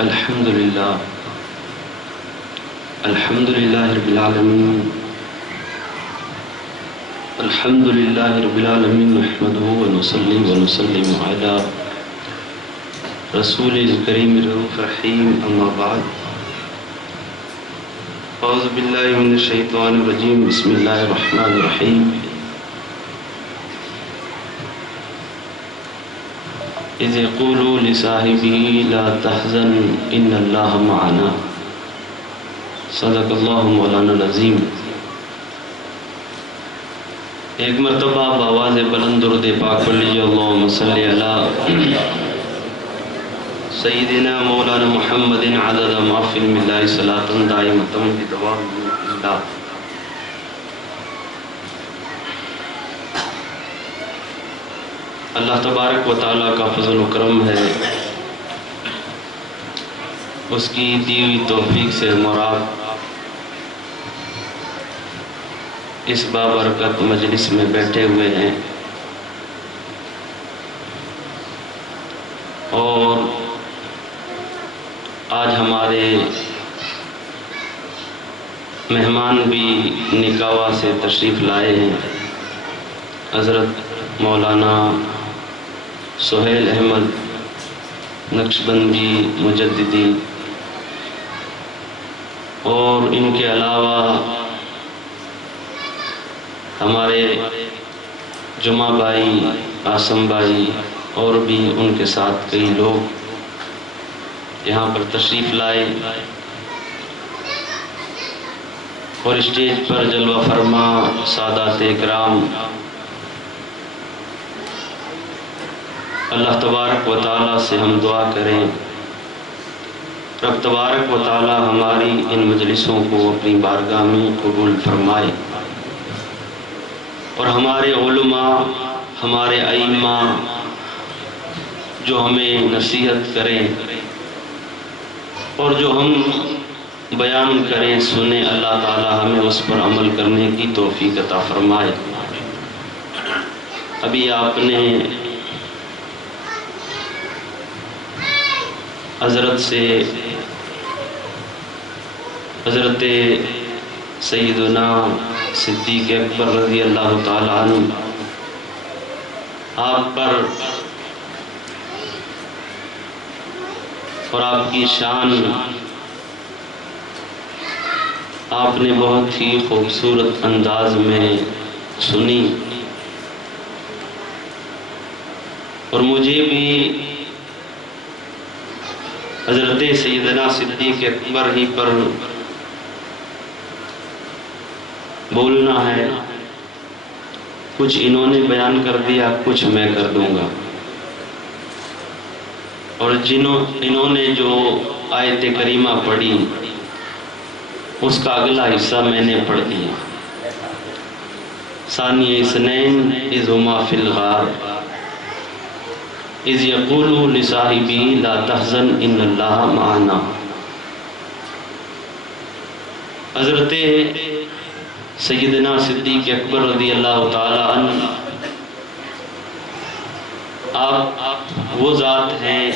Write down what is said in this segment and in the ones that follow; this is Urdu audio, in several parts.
الحمد لله رب العالمين الحمد لله رب العالمين نحمده ونصلي ونسلم على رسول الكريم الرؤوف الرحيم أما بعد أعوذ بالله من الشيطان الرجيم بسم الله الرحمن الرحيم إذ يقول لصاحبه لا تحزن إن الله معنا صدق اللہ مولانا العظیم۔ ایک مرتبہ بآواز بلند درود پاک پڑھ لیجیے، اللہم صلی علی سیدنا مولانا محمد عدد ما فی علم اللہ صلاۃ دائمۃ بدوام اللہ۔ اللہ تبارک و تعالیٰ کا فضل و کرم ہے، اس کی دی ہوئی توفیق سے مراد اس بابرکت مجلس میں بیٹھے ہوئے ہیں، اور آج ہمارے مہمان بھی نکاح سے تشریف لائے ہیں، حضرت مولانا سہیل احمد نقشبندی مجددی، اور ان کے علاوہ ہمارے جمعہ بھائی، آسم بھائی، اور بھی ان کے ساتھ کئی لوگ یہاں پر تشریف لائے، اور اسٹیج پر جلوہ فرما سادات اکرام، اللہ تبارک و تعالیٰ سے ہم دعا کریں رب تبارک و تعالیٰ ہماری ان مجلسوں کو اپنی بارگاہ میں قبول فرمائے، اور ہمارے علماء، ہمارے ائمہ جو ہمیں نصیحت کریں اور جو ہم بیان کریں سنیں، اللہ تعالیٰ ہمیں اس پر عمل کرنے کی توفیق عطا فرمائے۔ ابھی آپ نے حضرت سیدنا صدیق اکبر رضی اللہ تعالیٰ عنہ آپ پر اور آپ کی شان آپ نے بہت ہی خوبصورت انداز میں سنی، اور مجھے بھی حضرت سیدنا صدیق اکبر ہی پر بولنا ہے، کچھ انہوں نے بیان کر دیا، کچھ میں کر دوں گا، اور انہوں نے جو آیت کریمہ پڑھی اس کا اگلا حصہ میں نے پڑھ دیا۔ ثانی اثنین اذ ہما فی الغار اذ یقول لصاحبہ لا تحزن ان اللہ معنا۔ حضرت سیدنا صدیق اکبر رضی اللہ تعالی عنہ آپ وہ ذات ہیں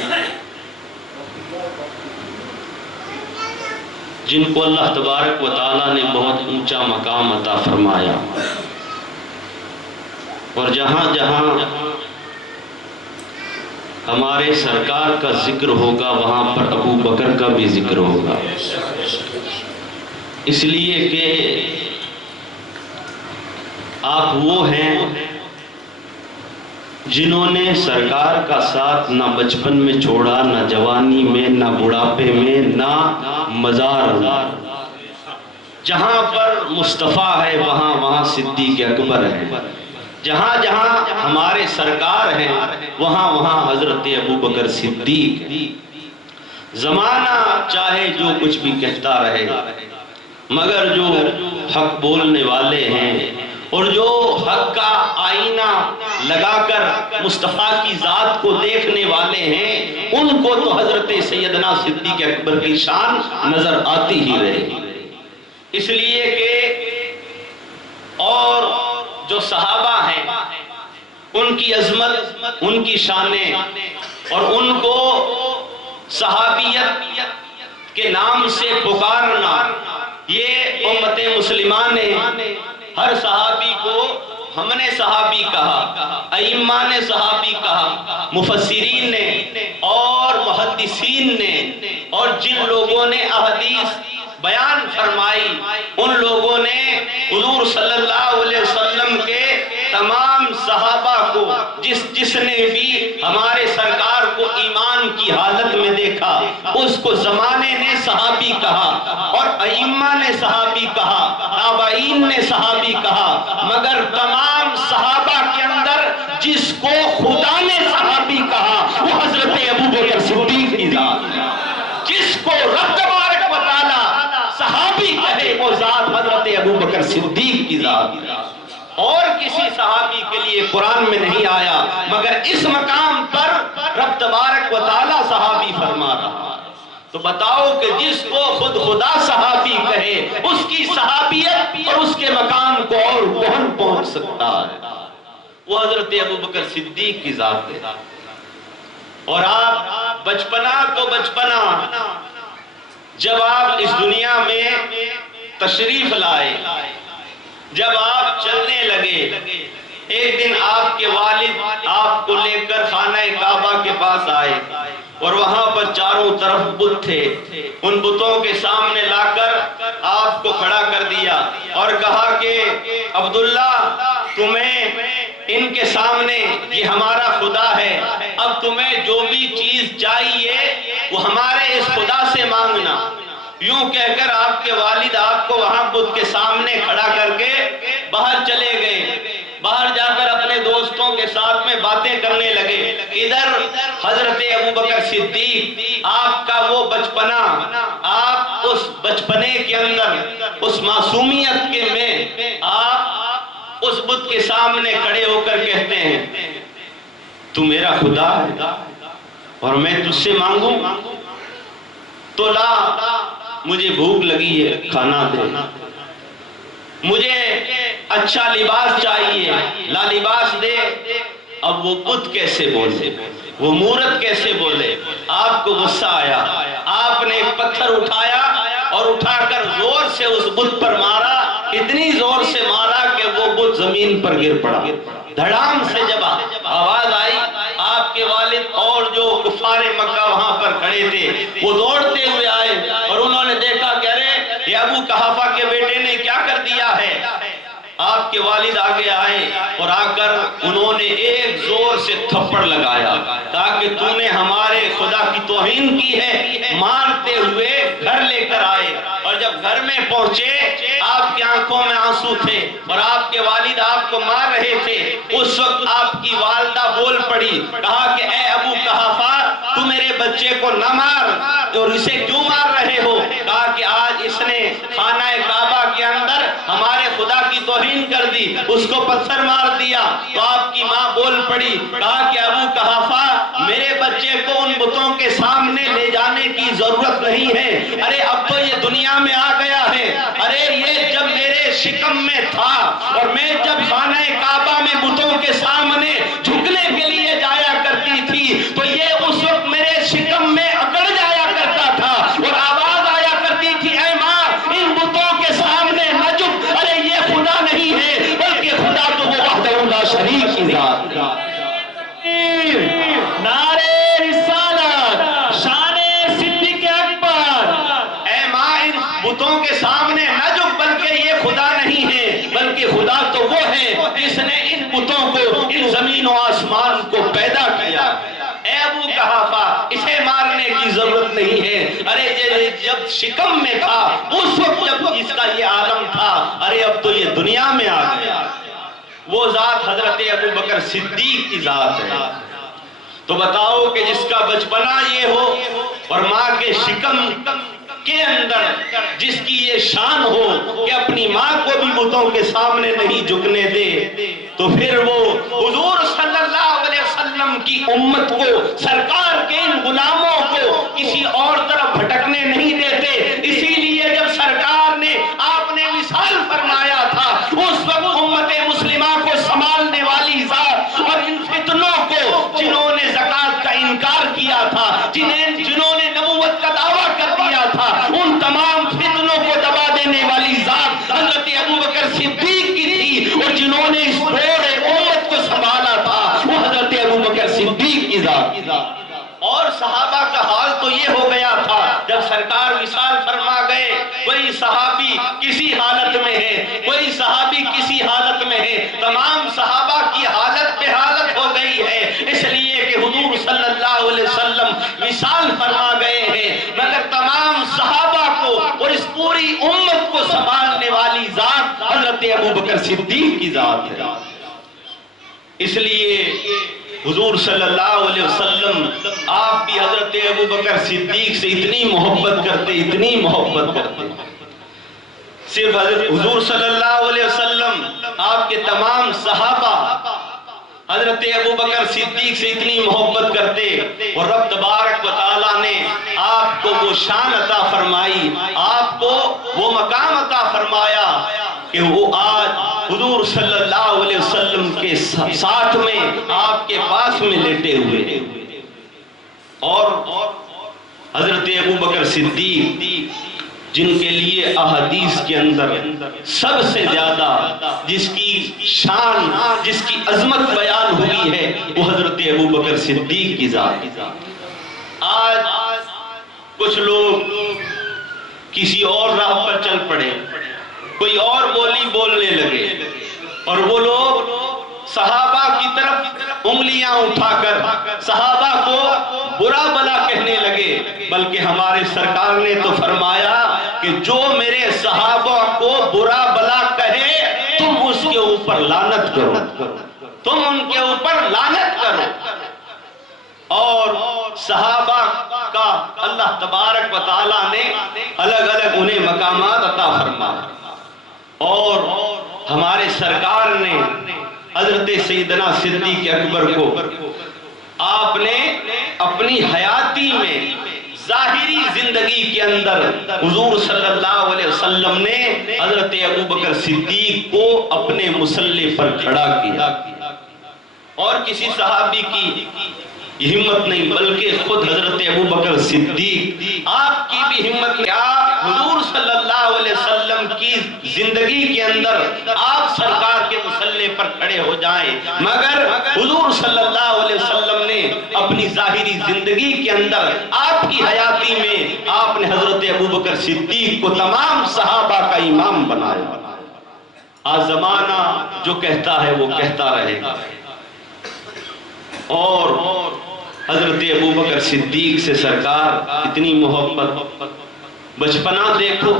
جن کو اللہ تبارک و تعالی نے بہت اونچا مقام عطا فرمایا، اور جہاں جہاں ہمارے سرکار کا ذکر ہوگا وہاں پر ابو بکر کا بھی ذکر ہوگا، اس لیے کہ آپ وہ ہیں جنہوں نے سرکار کا ساتھ نہ بچپن میں چھوڑا، نہ جوانی میں، نہ بڑھاپے میں، نہ مزار۔ جہاں پر مصطفیٰ ہے وہاں وہاں صدیق اکبر ہے، جہاں جہاں ہمارے سرکار ہیں وہاں وہاں حضرت ابو بکر صدیق۔ زمانہ چاہے جو کچھ بھی کہتا رہے، مگر جو حق بولنے والے ہیں اور جو حق کا آئینہ لگا کر مصطفیٰ کی ذات کو دیکھنے والے ہیں، ان کو تو حضرت سیدنا صدیق اکبر کی شان نظر آتی ہی رہے گی، اس لیے کہ اور جو صحابہ ہیں ان کی عظمت، ان کی شانیں، اور ان کو صحابیت کے نام سے پکارنا، یہ امت مسلمہ نے ہر صحابی کو ہم نے صحابی کہا، ائمہ نے صحابی کہا، مفسرین نے اور محدثین نے، اور جن لوگوں نے احادیث بیان فرمائی ان لوگوں نے حضور صلی اللہ علیہ وسلم کے تمام صحابہ کو، جس نے بھی ہمارے سرکار کو ایمان کی حالت میں دیکھا اس کو زمانے نے صحابی کہا، اور ائمہ نے صحابی کہا، تابعین نے صحابی کہا، مگر تمام صحابہ کے اندر جس کو خدا نے صحابی کہا وہ حضرت ابوبکر صدیق کی ذات ہے۔ جس کو رب تبارک و تعالی صحابی کہے وہ ذات حضرت ابوبکر صدیق کی ذات ہے۔ اور کسی صحابی کے لیے قرآن میں نہیں آیا، مگر اس مقام پر رب تبارک و تعالی صحابی فرما رہا ہے۔ تو بتاؤ کہ جس کو خود خدا صحابی کہے اس کی صحابیت اور اس کے مقام کو اور کون پہنچ سکتا ہے؟ وہ حضرت ابوبکر صدیق کی ذات ہے۔ اور آپ بچپنا تو بچپنا، جب آپ اس دنیا میں تشریف لائے، جب آپ چلنے لگے، ایک دن آپ کے والد آپ کو لے کر خانہ کعبہ کے پاس آئے اور وہاں پر چاروں طرف بت تھے، ان بتوں کے سامنے لا کر آپ کو کھڑا کر دیا اور کہا کہ عبداللہ تمہیں ان کے سامنے یہ ہمارا خدا ہے، اب تمہیں جو بھی چیز چاہیے وہ ہمارے اس خدا سے مانگنا۔ یوں کہہ کر آپ کے والد آپ کو وہاں بت کے سامنے کھڑا کر کے باہر چلے گئے۔ باہر جا کر اپنے دوستوں کے ساتھ میں باتیں کرنے لگے۔ ادھر حضرت ابوبکر صدیق، آپ کا وہ بچپنا، آپ اس بچپنے کے اندر اس معصومیت کے میں آپ اس بت کے سامنے کھڑے ہو کر کہتے ہیں تو میرا خدا ہے اور میں تجھ سے مانگوں تو لا، مجھے بھوک لگی ہے کھانا دے، مجھے اچھا لباس چاہیے لا لباس دے۔ اب وہ بت کیسے بولے، وہ مورت کیسے بولے؟ آپ کو غصہ آیا، آپ نے ایک پتھر اٹھایا اور اٹھا کر زور سے اس بت پر مارا، اتنی زور سے مارا کہ وہ بت زمین پر گر پڑا۔ دھڑام سے جب آواز آئی، آپ کے والد اور جو کفار مکہ وہاں پر کھڑے تھے وہ دوڑتے ہوئے آئے اور انہوں نے دیکھا کہ ارے یہ ابو قحافہ کے بیٹے نے کیا کر دیا ہے۔ آپ کے والد آگے آئے اور آ کر انہوں نے ایک زور سے تھپڑ لگایا، کہا کہ تو نے ہمارے خدا کی توہین کی ہے۔ مارتے ہوئے گھر لے کر آئے اور جب گھر میں پہنچے آپ کی آنکھوں میں آنسو تھے اور آپ کے والد آپ کو مار رہے تھے۔ اس وقت آپ کی والدہ بول پڑی، کہا کہ اے ابو قحافہ تو میرے بچے کو نہ مار، اور اسے کیوں مار رہے ہو؟ کہا کہ آج اس نے خانہ کعبہ کے اندر ہمارے خدا کی توہین کر دی، اس کو پتھر مار دیا۔ تو آپ کی ماں بول پڑی، کہا کہ ابو قحافہ میرے بچے کو ان بتوں کے سامنے لے جانے کی ضرورت نہیں ہے، ارے اب تو یہ دنیا میں آ گیا ہے، ارے یہ جب میرے شکم میں تھا اور میں جب خانہ کعبہ میں بتوں کے سامنے جھکنے کے لیے جایا کرتی تھی تو یہ اس وقت میرے شکم میں اکڑ جایا کرتا تھا اور آواز آیا کرتی تھی اے ماں ان بتوں کے سامنے نہ جھک، ارے یہ خدا نہیں ہے بلکہ خدا تو وہ وحدہ لا شریک کی ذات۔ نعرہ رسالت، شان صدیق اکبر، اے ماں ان بتوں کے سامنے نہ جھک، بلکہ یہ خدا نہیں ہے بلکہ خدا تو وہ ہے جس نے ان بتوں کو، ان زمین و آسمان کو پیدا کیا۔ اے ابو قحافہ اسے مارنے کی ضرورت نہیں ہے، ارے جب شکم میں تھا اس وقت جب اس کا یہ عالم تھا، ارے اب تو یہ دنیا میں آ گیا۔ وہ ذات حضرت ابوبکر صدیق کی ذات ہے۔ تو بتاؤ کہ جس کا بچپنا یہ ہو اور ماں کے شکم کے اندر جس کی یہ شان ہو کہ اپنی ماں کو بھی بتوں کے سامنے نہیں جھکنے دے، تو پھر وہ حضور صلی اللہ علیہ وسلم کی امت کو، سرکار کے ان غلاموں کو کسی اور طرف بھٹکنے نہیں دیتے۔ اسی لیے جب سرکار نے آپ نے وصال فرمایا تھا اس وقت امت مسلمہ کو سنبھالنے والی ذات اور ان فتنوں کو جنہوں نے زکوٰۃ کا انکار کیا تھا، جنہوں نے جنہوں نے اس پورے امت کو سنبھالا تھا وہ حضرت ابوبکر صدیق کی ذات۔ اور صحابہ کا حال تو یہ ہو گیا تھا جب سرکار وصال فرما گئے، کوئی صحابی کسی حالت میں ہے، کوئی صحابی کسی حالت میں ہے، تمام صحابہ کی حالت بے حالت ہو گئی ہے، اس لیے کہ حضور صلی اللہ علیہ وسلم وصال فرما گئے ہیں، مگر تمام صحابہ کو اور اس پوری امت کو سنبھالنے والی ذات حضرت ابوبکر صدیق کی ذات ہے۔ اس لیے حضور صلی اللہ علیہ وسلم آپ بھی حضرت ابوبکر صدیق سے اتنی محبت کرتے، اتنی محبت کرتے، صرف حضور صلی اللہ علیہ وسلم آپ کے تمام صحابہ حضرت ابوبکر صدیق سے اتنی محبت کرتے، اور رب تبارک و تعالیٰ نے آپ کو وہ شان عطا فرمائی، آپ کو وہ مقام عطا فرمایا کہ وہ آج حضور صلی اللہ علیہ وسلم کے ساتھ میں آپ کے پاس میں لیٹے ہوئے، اور حضرت ابوبکر صدیق جن کے لیے احادیث کے اندر سب سے زیادہ جس کی شان، جس کی عظمت بیان ہوئی ہے وہ حضرت ابوبکر صدیق کی ذات۔ آج کچھ لوگ کسی اور راہ پر چل پڑے، کوئی اور بولی بولنے لگے، اور وہ لوگ صحابہ کی طرف انگلیاں اٹھا کر صحابہ کو برا بلا کہنے لگے، بلکہ ہمارے سرکار نے تو فرمایا کہ جو میرے صحابہ کو برا بلا کہے تم اس کے اوپر لعنت کرو، تم ان کے اوپر لعنت کرو۔ اور صحابہ کا اللہ تبارک و تعالیٰ نے الگ الگ انہیں مقامات عطا فرمایا، اور ہمارے سرکار نے حضرت سیدنا صدیق اکبر کو آپ نے اپنی حیاتی میں ظاہری زندگی کے اندر حضور صلی اللہ علیہ وسلم نے حضرت ابوبکر صدیق کو اپنے مصلی پر کھڑا کیا، اور کسی صحابی کی ہمت نہیں بلکہ خود حضرت ابوبکر صدیق آپ کی بھی ہمت نہیں، آپ حضور صلی اللہ علیہ وسلم کی زندگی کے اندر آپ سرکار کے مصلی پر کھڑے ہو جائیں، مگر حضور صلی اللہ علیہ وسلم نے اپنی ظاہری زندگی کے اندر آپ کی حیاتی میں آپ نے حضرت ابوبکر صدیق کو تمام صحابہ کا امام بنایا۔ آج زمانہ جو کہتا ہے وہ کہتا رہے گا، اور حضرت ابوبکر صدیق سے سرکار اتنی محبت، بچپنا دیکھو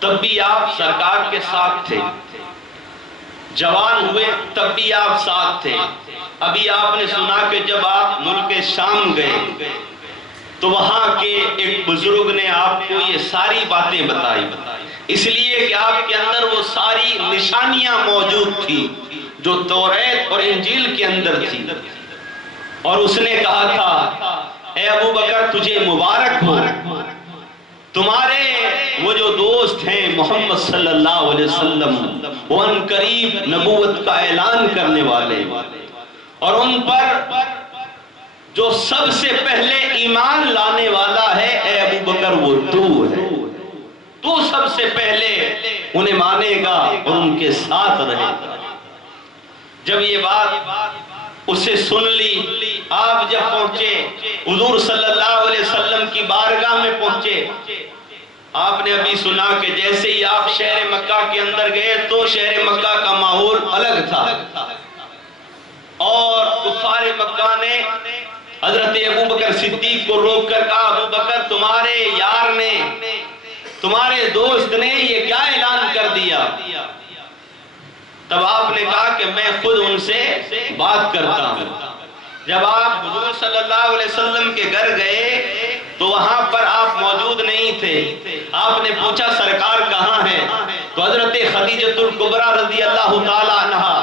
تب بھی آپ سرکار کے ساتھ تھے، جوان ہوئے تب بھی آپ ساتھ تھے۔ ابھی آپ نے سنا کہ جب آپ ملک شام گئے تو وہاں کے ایک بزرگ نے آپ کو یہ ساری باتیں بتائی، اس لیے کہ آپ کے اندر وہ ساری نشانیاں موجود تھی جو توریت اور انجیل کے اندر تھی، اور اس نے کہا تھا اے ابوبکر تجھے مبارک ہو، تمہارے وہ جو دوست ہیں محمد صلی اللہ علیہ وسلم وہ ان قریب نبوت کا اعلان کرنے والے، اور ان پر جو سب سے پہلے ایمان لانے والا ہے اے ابوبکر وہ تو ہے، تو سب سے پہلے انہیں مانے گا اور ان کے ساتھ رہے گا۔ جب یہ بات اسے سن لی، آپ جب پہنچے حضور صلی اللہ علیہ وسلم کی بارگاہ میں پہنچے، آپ نے ابھی سنا کہ جیسے ہی آپ شہر مکہ کے اندر گئے تو شہر مکہ کا ماحول الگ تھا، اور کفار مکہ نے حضرت ابوبکر صدیق کو روک کر کہا ابوبکر تمہارے یار نے، تمہارے دوست نے یہ کیا اعلان کر دیا؟ تب آپ نے کہا کہ میں خود ان سے بات کرتا ہوں۔ جب آپ حضور صلی اللہ علیہ وسلم کے گھر گئے تو وہاں پر آپ موجود نہیں تھے، آپ نے پوچھا سرکار کہاں ہے؟ تو حضرت خدیجۃ الکبریٰ رضی اللہ تعالی عنہا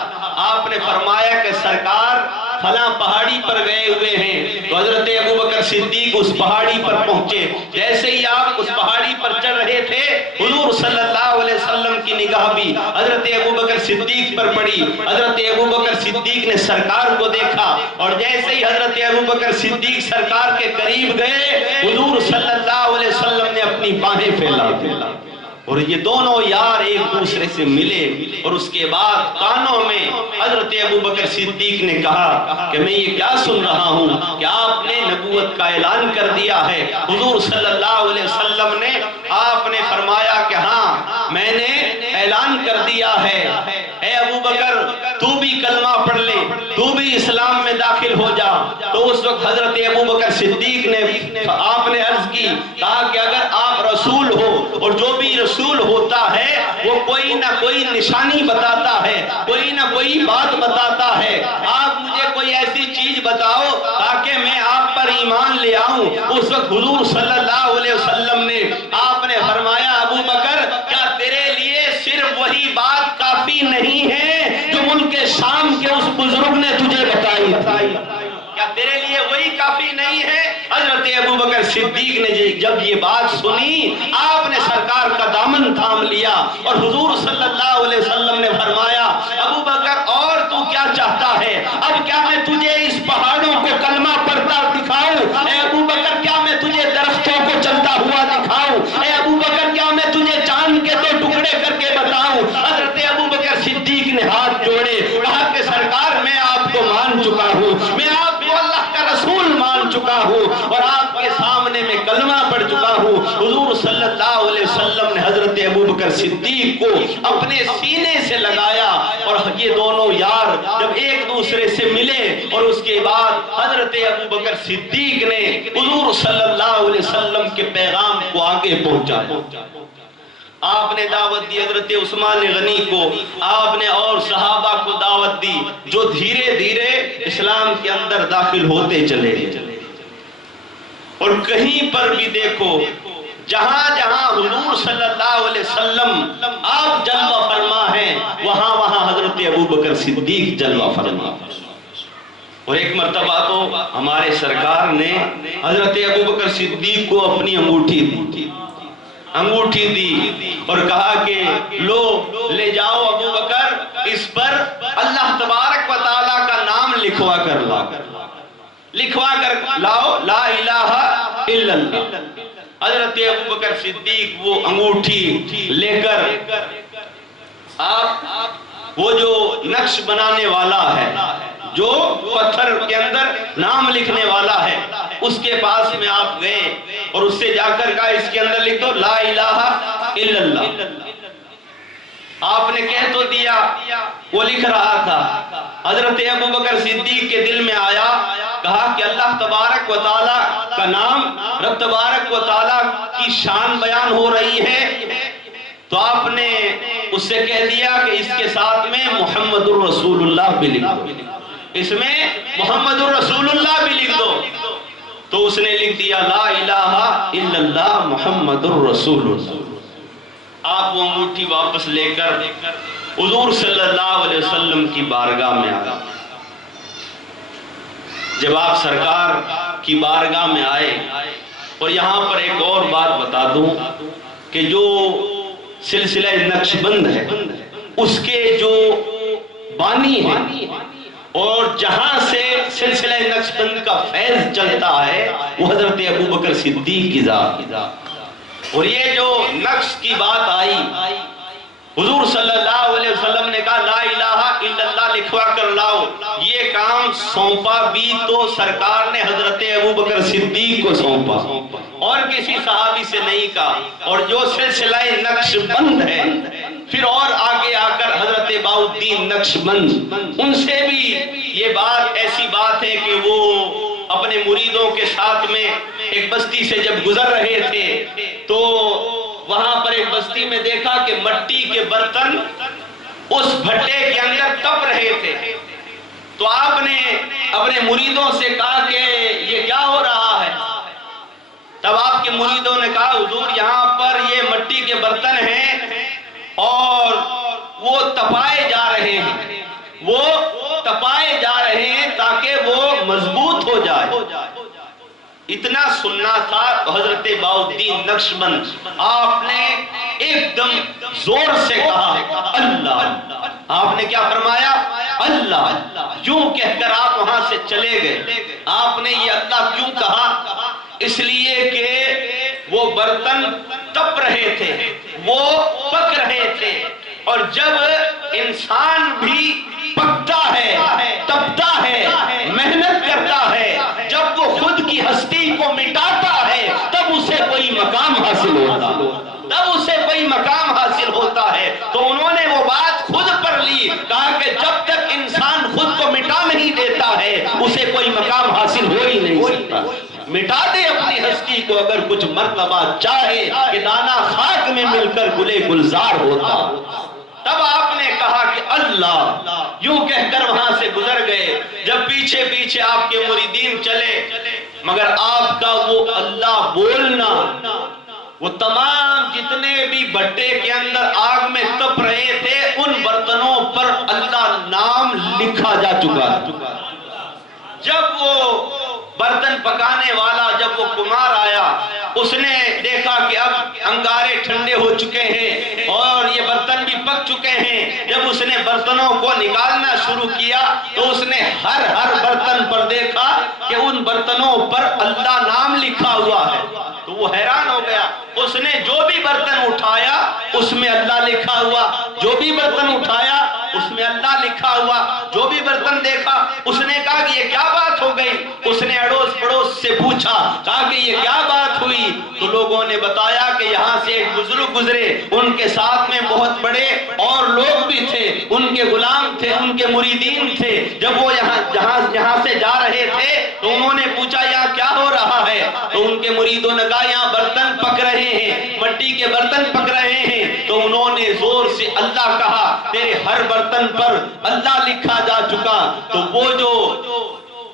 آپ نے فرمایا کہ سرکار فلاں پہاڑی پر گئے ہوئے ہیں۔ تو حضرت ابوبکر صدیق اس پہاڑی پر پہنچے، جیسے ہی آپ اس پہاڑی پر چڑھ رہے تھے حضور صلی اللہ علیہ وسلم کی نگاہ بھی حضرت ابوبکر صدیق پر پڑی۔ حضرت ابوبکر صدیق نے سرکار کو دیکھا، اور جیسے ہی حضرت ابوبکر صدیق سرکار کے قریب گئے حضور صلی اللہ علیہ وسلم نے اپنی باہیں پھیلا دی، اور یہ دونوں یار ایک دوسرے سے ملے اور اس کے بعد کانوں میں حضرت ابوبکر صدیق نے کہا کہ میں یہ کیا سن رہا ہوں کہ آپ نے نبوت کا اعلان کر دیا ہے۔ حضور صلی اللہ علیہ وسلم نے آپ نے فرمایا کہ ہاں میں نے اعلان کر دیا ہے، اے ابوبکر تو بھی کلمہ پڑھ لے، تو بھی اسلام میں داخل ہو جا۔ تو اس وقت حضرت ابوبکر صدیق نے آپ نے عرض کی، کہا کہ اگر آپ رسول ہو اور جو بھی رسول ہوتا ہے وہ کوئی نہ کوئی نشانی بتاتا ہے، کوئی نہ کوئی بات بتاتا ہے، آپ مجھے کوئی ایسی چیز بتاؤ تاکہ میں آپ پر ایمان لے آؤں۔ اس وقت حضور صلی اللہ علیہ وسلم نے آپ نے فرمایا ابوبکر کیا تیرے لیے صرف وہی بات کافی نہیں ہے جو ملک شام کے اس بزرگ نے تجھے بتائی؟ کیا تیرے لیے وہی کافی نہیں ہے؟ حضرت ابوبکر صدیق نے جب یہ بات سنی آپ نے سرکار کا دامن تھام لیا اور حضور صلی اللہ علیہ وسلم نے فرمایا ابوبکر اور تو کیا چاہتا ہے؟ اب کیا میں تجھے اس پہاڑوں کو کلمہ پڑھتا دکھاؤں؟ اے ابوبکر کیا میں تجھے درختوں کو چلتا ہوا دکھاؤں؟ اے ابوبکر کیا میں تجھے چاند کے دو ٹکڑے کر کے بتاؤں؟ حضرت ابوبکر صدیق نے ہاتھ جوڑے، کہا کہ سرکار میں آپ کو مان چکا ہوں، میں آپ کو اللہ کا رسول مان چکا ہوں اور آپ کے سامنے میں کلمہ پڑھ چکا ہوں۔ حضور صلی اللہ علیہ وسلم نے حضرت ابوبکر صدیق کو اپنے سینے سے لگایا اور یہ دونوں یار جب ایک دوسرے سے ملے اور اس کے بعد حضرت ابوبکر صدیق نے حضور صلی اللہ علیہ وسلم کے پیغام کو آگے پہنچایا۔ آپ نے دعوت دی حضرت عثمان غنی کو، آپ نے اور صحابہ کو دعوت دی جو دھیرے دھیرے اسلام کے اندر داخل ہوتے چلے گئے۔ اور کہیں پر بھی دیکھو جہاں جہاں حضور صلی اللہ علیہ وسلم آپ جلوہ فرما ہیں وہاں وہاں حضرت ابوبکر صدیق جلوہ فرما۔ اور ایک مرتبہ تو ہمارے سرکار نے حضرت ابوبکر صدیق کو اپنی انگوٹھی دی اور کہا کہ لو لے جاؤ ابوبکر، اس پر اللہ تبارک و تعالیٰ کا نام لکھوا کر لاؤ، لا الہ الا اللہ۔ حضرت ابوبکر صدیق وہ انگوٹھی لے کر آپ وہ جو نقش بنانے والا ہے، جو پتھر کے اندر نام لکھنے والا ہے، اس کے پاس میں آپ گئے اور اس سے جا کر کہا اس کے اندر لکھ دو لا الہ الا اللہ۔ آپ نے کہہ تو دیا، وہ لکھ رہا تھا۔ حضرت ابوبکر صدیق کے دل میں آیا، کہا کہ اللہ تبارک و تعالیٰ کا نام، رب تبارک و تعالیٰ کی شان بیان ہو رہی ہے، تو آپ نے اس سے کہہ دیا کہ اس کے ساتھ میں محمد الرسول اللہ بھی لکھ دو، اس میں محمد الرسول اللہ بھی لکھ دو۔ تو اس نے لکھ دیا لا الہ الا اللہ محمد الرسول اللہ۔ آپ وہ انگوٹھی واپس لے کر حضور صلی اللہ علیہ وسلم کی بارگاہ میں آئے۔ جب آپ سرکار کی بارگاہ میں آئے، اور یہاں پر ایک اور بات بتا دوں کہ جو سلسلہ نقش بند ہے اس کے جو بانی ہیں اور جہاں سے سلسلہ نقش بند کا فیض چلتا ہے وہ حضرت ابوبکر صدیق کی ذات۔ اور یہ جو نقش کی بات آئی، حضور صلی اللہ علیہ وسلم نے کہا لا الہ الا اللہ لکھوا کر لاؤ، یہ کام سونپا بھی تو سرکار نے حضرت ابوبکر صدیق کو سونپا اور کسی صحابی سے نہیں کہا۔ اور جو سلسلہ نقش بند ہے پھر اور آگے آ کر حضرت بہاؤالدین نقش بند، ان سے بھی یہ بات ایسی بات ہے کہ وہ اپنے مریدوں کے ساتھ میں ایک بستی سے جب گزر رہے تھے تو وہاں پر ایک بستی میں دیکھا کہ مٹی کے برتن اس بھٹے کے اندر تپ رہے تھے۔ تو آپ نے اپنے مریدوں سے کہا کہ یہ کیا ہو رہا ہے؟ تب آپ کے مریدوں نے کہا حضور یہاں پر یہ مٹی کے برتن ہیں اور وہ تپائے جا رہے ہیں، وہ تپائے جا رہے ہیں تاکہ وہ مضبوط ہو جائے۔ اتنا سننا تھا حضرت بہاؤالدین نقشبند، آپ نے ایک دم زور سے کہا اللہ۔ آپ نے کیا فرمایا؟ اللہ۔ یوں کہہ کر آپ وہاں سے چلے گئے۔ آپ نے یہ اللہ کیوں کہا؟ اس لیے کہ وہ برتن تپ رہے تھے، وہ پک رہے تھے، اور جب انسان بھی پکتا ہے، تپتا ہے، محنت کرتا ہے، جب وہ خود کی ہستی کو مٹاتا ہے تب اسے کوئی مقام حاصل ہوتا ہے، تب اسے کوئی مقام حاصل ہوتا ہے۔ تو انہوں نے وہ بات خود پر لی، کہا کہ جب تک انسان خود کو مٹا نہیں دیتا ہے اسے کوئی مقام حاصل ہو ہی نہیں سکتا۔ مٹا دے اپنی ہستی کو اگر کچھ مرتبہ چاہے کہ دانا خاک میں مل کر گلے گلزار ہوتا۔ تب آپ نے کہا کہ اللہ، یوں کہہ کر وہاں سے گزر گئے۔ جب پیچھے پیچھے آپ کے مریدین چلے، مگر آپ کا وہ اللہ بولنا، وہ تمام جتنے بھی بھٹے کے اندر آگ میں تپ رہے تھے ان برتنوں پر اللہ نام لکھا جا چکا۔ جب وہ برتن پکانے والا، جب وہ کمار آیا، اس نے دیکھا کہ اب انگارے ٹھنڈے ہو چکے ہیں اور یہ برتن بھی پک چکے ہیں۔ جب اس نے برتنوں کو نکالنا شروع کیا تو اس نے ہر برتن پر دیکھا کہ ان برتنوں پر اللہ نام لکھا ہوا ہے، تو وہ حیران ہو گیا۔ اس نے جو بھی برتن اٹھایا اس میں اللہ لکھا ہوا، جو بھی برتن اٹھایا اس میں اللہ لکھا ہوا، جو بھی برتن دیکھا اس نے کہا کہ یہ کیا بات ہو گئی۔ اس نے اڑوس پڑوس سے پوچھا، کہا کہ یہ کیا بات ہوئی، تو لوگوں نے بتایا کہ یہاں سے ایک بزرگ گزرے، ان کے ساتھ میں بہت بڑے اور لوگ بھی تھے، ان کے غلام تھے، ان کے مریدین تھے۔ جب وہ یہاں سے جا رہے تھے تو انہوں نے پوچھا یہاں کیا ہو رہا ہے، تو ان کے مریدوں نے کہا یہاں برتن پک رہے ہیں، مٹی کے برتن پک رہے ہیں۔ تو انہوں نے زور سے اللہ کہا، تیرے ہر برتن پر اللہ لکھا جا چکا۔ تو وہ جو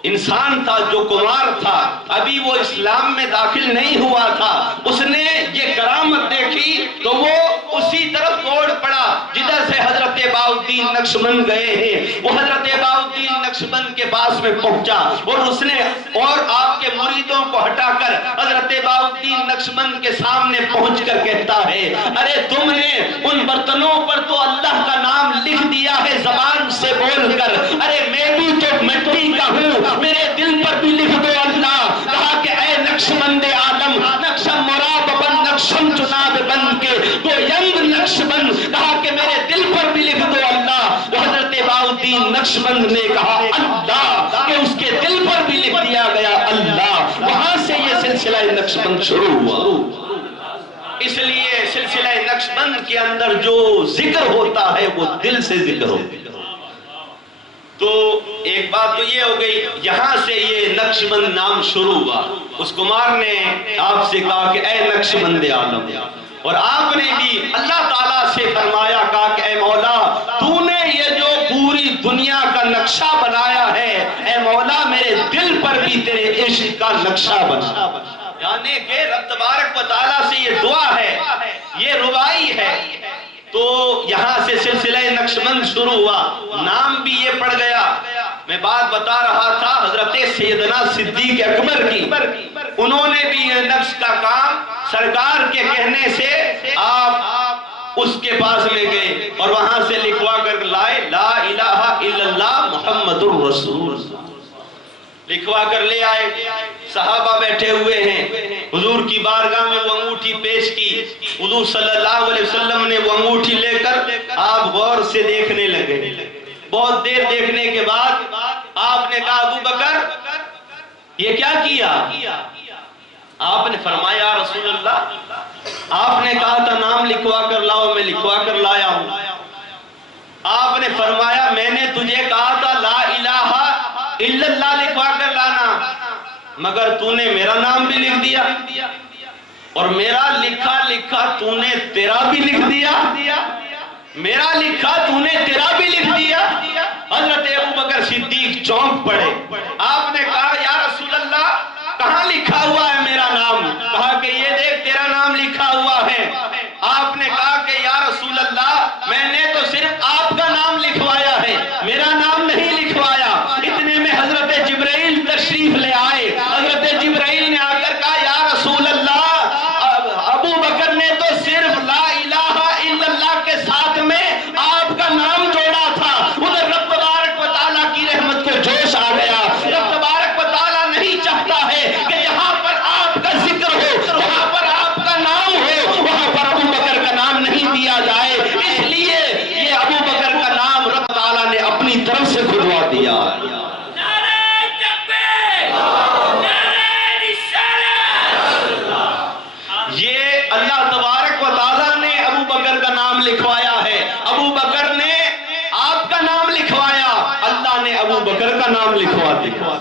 انسان تھا، جو کمار تھا، ابھی وہ اسلام میں داخل نہیں ہوا تھا، اس نے یہ کرامت دیکھی تو وہ اسی طرف دوڑ پڑا جدھر سے حضرت بہاؤالدین نقشبند گئے ہیں۔ وہ حضرت بہاؤالدین نقشبند کے پاس میں پہنچا اور اس نے اور آپ کے مریدوں کو ہٹا کر حضرت بہاؤالدین نقشبند کے سامنے پہنچ کر کہتا ہے، ارے تم نے ان برتنوں پر تو اللہ کا نام لکھ دیا ہے زبان سے بول کر، ارے میں بھی تو مٹی کا ہوں، میرے دل پر بھی لکھ دو اللہ۔ کہا کہ اے نقشبند عالم، نقشم مراب بند نقشم چناب بند کے گویند نقشبند، کہا کہ میرے دل پر بھی لکھ دو اللہ۔ وہ حضرت بہاؤالدین نقشبند نے کہا اللہ، کہ اس کے دل پر بھی لکھ دیا گیا اللہ۔ وہاں سے یہ سلسلہ نقشبند شروع ہوا۔ اس لیے سلسلہ نقشبند کے اندر جو ذکر ہوتا ہے وہ دل سے ذکر ہوتا ہے۔ تو ایک بات تو یہ ہو گئی، یہاں سے یہ نقشبند نام شروع ہوا۔ اس کمار نے آپ سے کہا کہ اے نقشبند عالم، اور آپ نے بھی اللہ تعالیٰ سے فرمایا، کہا کہ اے مولا تو نے یہ جو پوری دنیا کا نقشہ بنایا ہے، اے مولا میرے دل پر بھی تیرے عشق کا نقشہ بنا۔ یعنی کہ رب تبارک و تعالیٰ سے یہ دعا ہے، یہ ربائی ہے۔ تو یہاں سے سلسلہ نقشبند شروع ہوا، نام بھی یہ پڑ گیا۔ میں بات بتا رہا تھا حضرت سیدنا صدیق اکبر کی، انہوں نے بھی یہ نقش کا کام سرکار کے کہنے سے آپ اس کے پاس میں گئے اور وہاں سے لکھوا کر لائے، لا الہ الا اللہ محمد الرسول، لکھوا کر لے آئے۔ صحابہ بیٹھے ہوئے ہیں، حضور کی بارگاہ میں وہ انگوٹھی پیش کی، حضور صلی اللہ علیہ وسلم نے وہ انگوٹھی لے کر آپ غور سے دیکھنے لگے۔ بہت دیر دیکھنے کے بعد آپ نے کہا ابو بکر یہ کیا کیا؟ آپ نے فرمایا رسول اللہ آپ نے کہا تھا نام لکھوا کر لاؤ، میں لکھوا کر لایا ہوں۔ آپ نے فرمایا میں نے تجھے کہا تھا لا الہ الا اللہ لکھوا کر لانا، مگر تو نے میرا نام بھی لکھ دیا، اور میرا لکھا تو نے تیرا بھی لکھ دیا، میرا لکھا تو نے تیرا بھی لکھ دیا۔ حضرت ابوبکر صدیق چونک پڑے۔ آپ نے کہا یا رسول اللہ کہاں لکھا ہوا ہے میرا نام؟ کہا کہ یہ دیکھ تیرا نام لکھا ہوا ہے۔ آپ نے کہا کہ یا رسول اللہ میں نے تو صرف آپ کا نام لکھوایا ہے، میرا نام نہیں لکھوایا۔ اتنے میں حضرت جبرائیل تشریف لے آئے۔ حضرت جبرائیل نے آ کر کہا یا رسول اللہ ابو بکر نے تو صرف لا الہ الا اللہ کے ساتھ میں آپ کا نام جوڑا تھا۔ ادھر رب تبارک و تعالیٰ کی رحمت کو جوش آ گیا، رب تبارک نام لکھواتے ہیں۔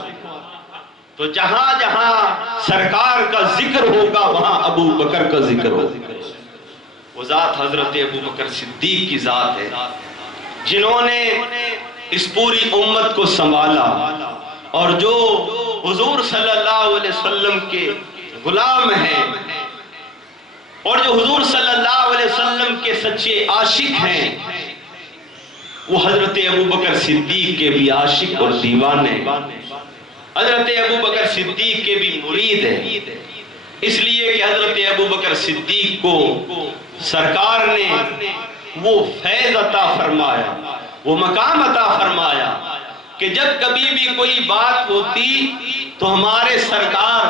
تو جہاں جہاں سرکار کا ذکر ہوگا وہاں ابو بکر کا ذکر ہوگا۔ وہ ذات حضرت ابو بکر صدیق کی ذات ہے جنہوں نے اس پوری امت کو سنبھالا، اور جو حضور صلی اللہ علیہ وسلم کے غلام ہیں، اور جو حضور صلی اللہ علیہ وسلم کے سچے عاشق ہیں، وہ حضرت ابو بکر صدیق کے بھی عاشق اور دیوانے، حضرت ابو بکر صدیق کے بھی مرید ہیں۔ اس لیے کہ حضرت ابو بکر صدیق کو سرکار نے وہ فیض عطا فرمایا، وہ مقام عطا فرمایا کہ جب کبھی بھی کوئی بات ہوتی تو ہمارے سرکار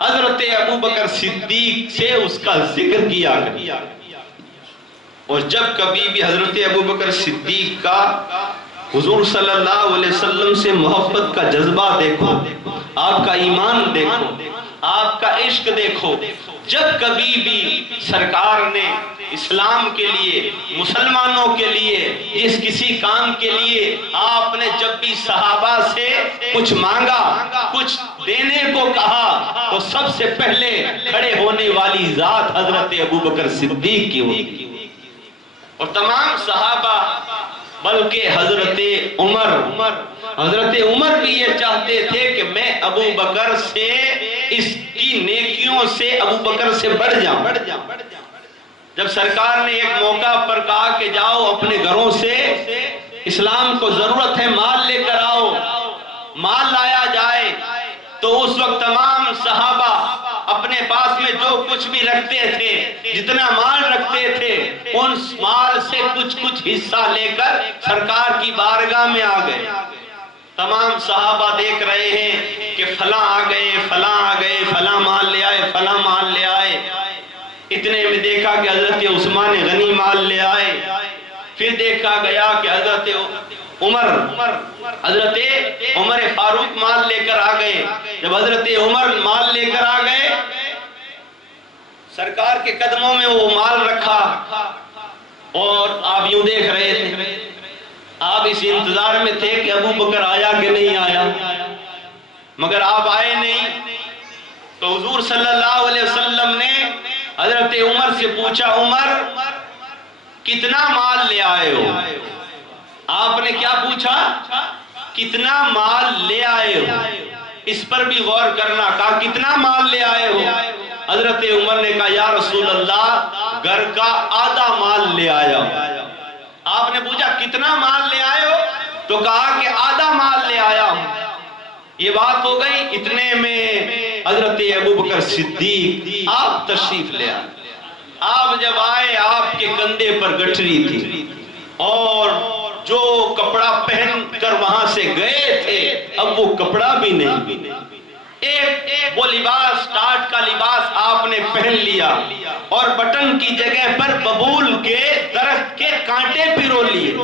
حضرت ابو بکر صدیق سے اس کا ذکر کیا کرتے، اور جب کبھی بھی حضرت ابو بکر صدیق کا حضور صلی اللہ علیہ وسلم سے محبت کا جذبہ دیکھو، آپ کا ایمان دیکھو، آپ کا عشق دیکھو، جب کبھی بھی سرکار نے اسلام کے لیے، مسلمانوں کے لیے، جس کسی کام کے لیے آپ نے جب بھی صحابہ سے کچھ مانگا، کچھ دینے کو کہا، تو سب سے پہلے کھڑے ہونے والی ذات حضرت ابو بکر صدیق کی ہوتی، اور تمام صحابہ، بلکہ حضرت عمر بھی یہ چاہتے تھے کہ میں ابو بکر سے، اس کی نیکیوں سے ابو بکر سے بڑھ جاؤں۔ جب سرکار نے ایک موقع پر کہا کہ جاؤ اپنے گھروں سے، اسلام کو ضرورت ہے، مال لے کر آؤ، مال لایا جائے، تو اس وقت تمام صحابہ اپنے پاس میں جو کچھ بھی رکھتے تھے، جتنا مال رکھتے تھے، ان مال سے کچھ حصہ لے کر سرکار کی بارگاہ میں آ گئے۔ تمام صحابہ دیکھ رہے ہیں کہ فلاں آ گئے، فلاں آ گئے، فلاں مال لے آئے، فلاں مال لے آئے۔ اتنے میں دیکھا کہ حضرت عثمان غنی مال لے آئے، پھر دیکھا گیا کہ حضرت عمر فاروق مال لے کر آ گئے۔ جب حضرت عمر مال لے کر آ گئے، سرکار کے قدموں میں وہ مال رکھا، اور آپ یوں دیکھ رہے تھے، آپ اس انتظار میں تھے کہ ابو بکر آیا کہ نہیں آیا، مگر آپ آئے نہیں۔ تو حضور صلی اللہ علیہ وسلم نے حضرت عمر سے پوچھا، عمر کتنا مال لے آئے ہو؟ آپ نے کیا پوچھا؟ کتنا مال لے آئے ہو؟ اس پر بھی غور کرنا، کہا کتنا مال لے آئے ہو؟ حضرت عمر نے کہا یا رسول اللہ گھر کا آدھا مال لے آیا ہوں۔ آپ نے پوچھا کتنا مال لے آئے ہو؟ تو کہا کہ آدھا مال لے آیا ہوں۔ یہ بات ہو گئی، اتنے میں حضرت ابو بکر صدیق آپ تشریف لے آئے۔ آپ جب آئے، آپ کے کندھے پر گٹھری تھی، اور جو کپڑا پہن کر وہاں سے گئے تھے اب وہ کپڑا بھی نہیں، ایک وہ لباس، ٹاٹ کا لباس آپ نے پہن لیا، اور بٹن کی جگہ پر ببول کے درخت کے کانٹے پرو لیے،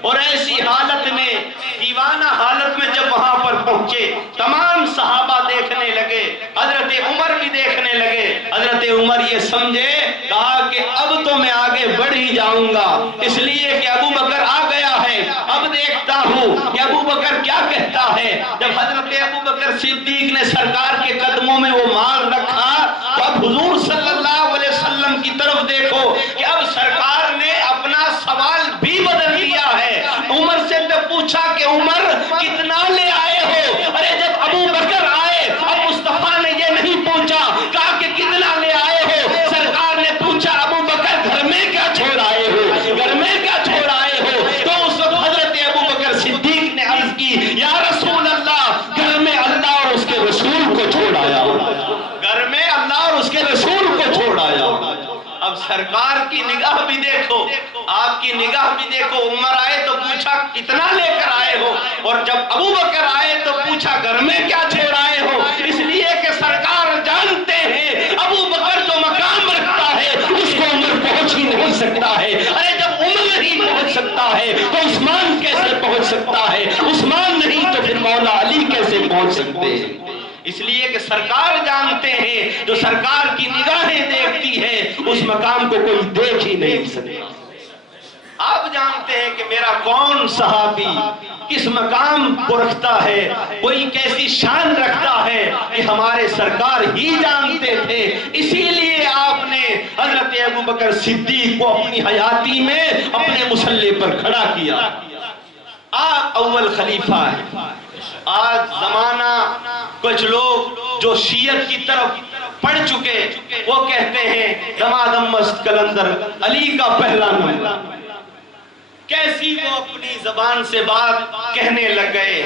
اور ایسی حالت میں، دیوانہ حالت میں جب وہاں پر پہنچے، تمام صحابہ دیکھنے لگے، حضرت عمر بھی دیکھنے لگے۔ حضرت عمر یہ سمجھے، کہا کہ اب تو میں آگے بڑھ ہی جاؤں گا، اس لیے کہ ابو بکر آ گیا ہے، اب دیکھتا ہوں کہ ابو بکر کیا کہتا ہے۔ جب حضرت ابو بکر صدیق نے سرکار کے قدموں میں وہ مال رکھا، تو اب حضور صلی اللہ علیہ وسلم کی طرف دیکھو کہ اب سرکار نے اپنا سوال بھی بدل دیا ہے۔ عمر سے تو پوچھا کہ عمر کتنا لے آئے ہو؟ ارے جب ابو بکر آئے، اب مصطفیٰ نے یہ نہیں پوچھا، کہا کہ کتنا لے آئے ہو، سرکار نے پوچھا ابو بکر گھر میں کیا چھوڑ آئے ہو، گھر میں کیا چھوڑ آئے ہو؟ تو اس وقت حضرت ابو بکر صدیق نے عرض کی یا رسول اللہ گھر میں اللہ اور اس کے رسول کو چھوڑ آیا ہوں، گھر میں اللہ اور اس کے رسول کو چھوڑ آیا ہوں۔ اب سرکار کی نگاہ بھی دیکھو، آپ کی نگاہ بھی دیکھو، عمر آئے تو پوچھا کتنا لے کر آئے ہو، اور جب ابو بکر آئے تو پوچھا گھر میں کیا چھوڑ آئے ہو، اس لیے کہ سرکار جانتے ہیں ابو بکر جو مقام رکھتا ہے اس کو عمر پہنچ ہی نہیں سکتا ہے۔ ارے جب عمر نہیں پہنچ سکتا ہے تو عثمان کیسے پہنچ سکتا ہے؟ عثمان نہیں تو پھر مولا علی کیسے پہنچ سکتے ہیں؟ اس لیے کہ سرکار جانتے ہیں، جو سرکار کی نگاہیں دیکھتی ہے اس مقام کو کوئی دیکھ ہی نہیں سکتا۔ آپ جانتے ہیں کہ میرا کون صحابی کس مقام کو رکھتا ہے، کوئی کیسی شان رکھتا ہے کہ ہمارے سرکار ہی جانتے تھے۔ اسی لیے آپ نے حضرت ابوبکر صدیق کو اپنی حیاتی میں اپنے مصلی پر کھڑا کیا۔ آپ اول خلیفہ ہیں۔ آج زمانہ کچھ لوگ جو شیعت کی طرف پڑھ چکے وہ کہتے ہیں دمادم مست کلندر علی کا پہلا نمبر۔ کیسی وہ اپنی زبان سے بات کہنے لگ گئے۔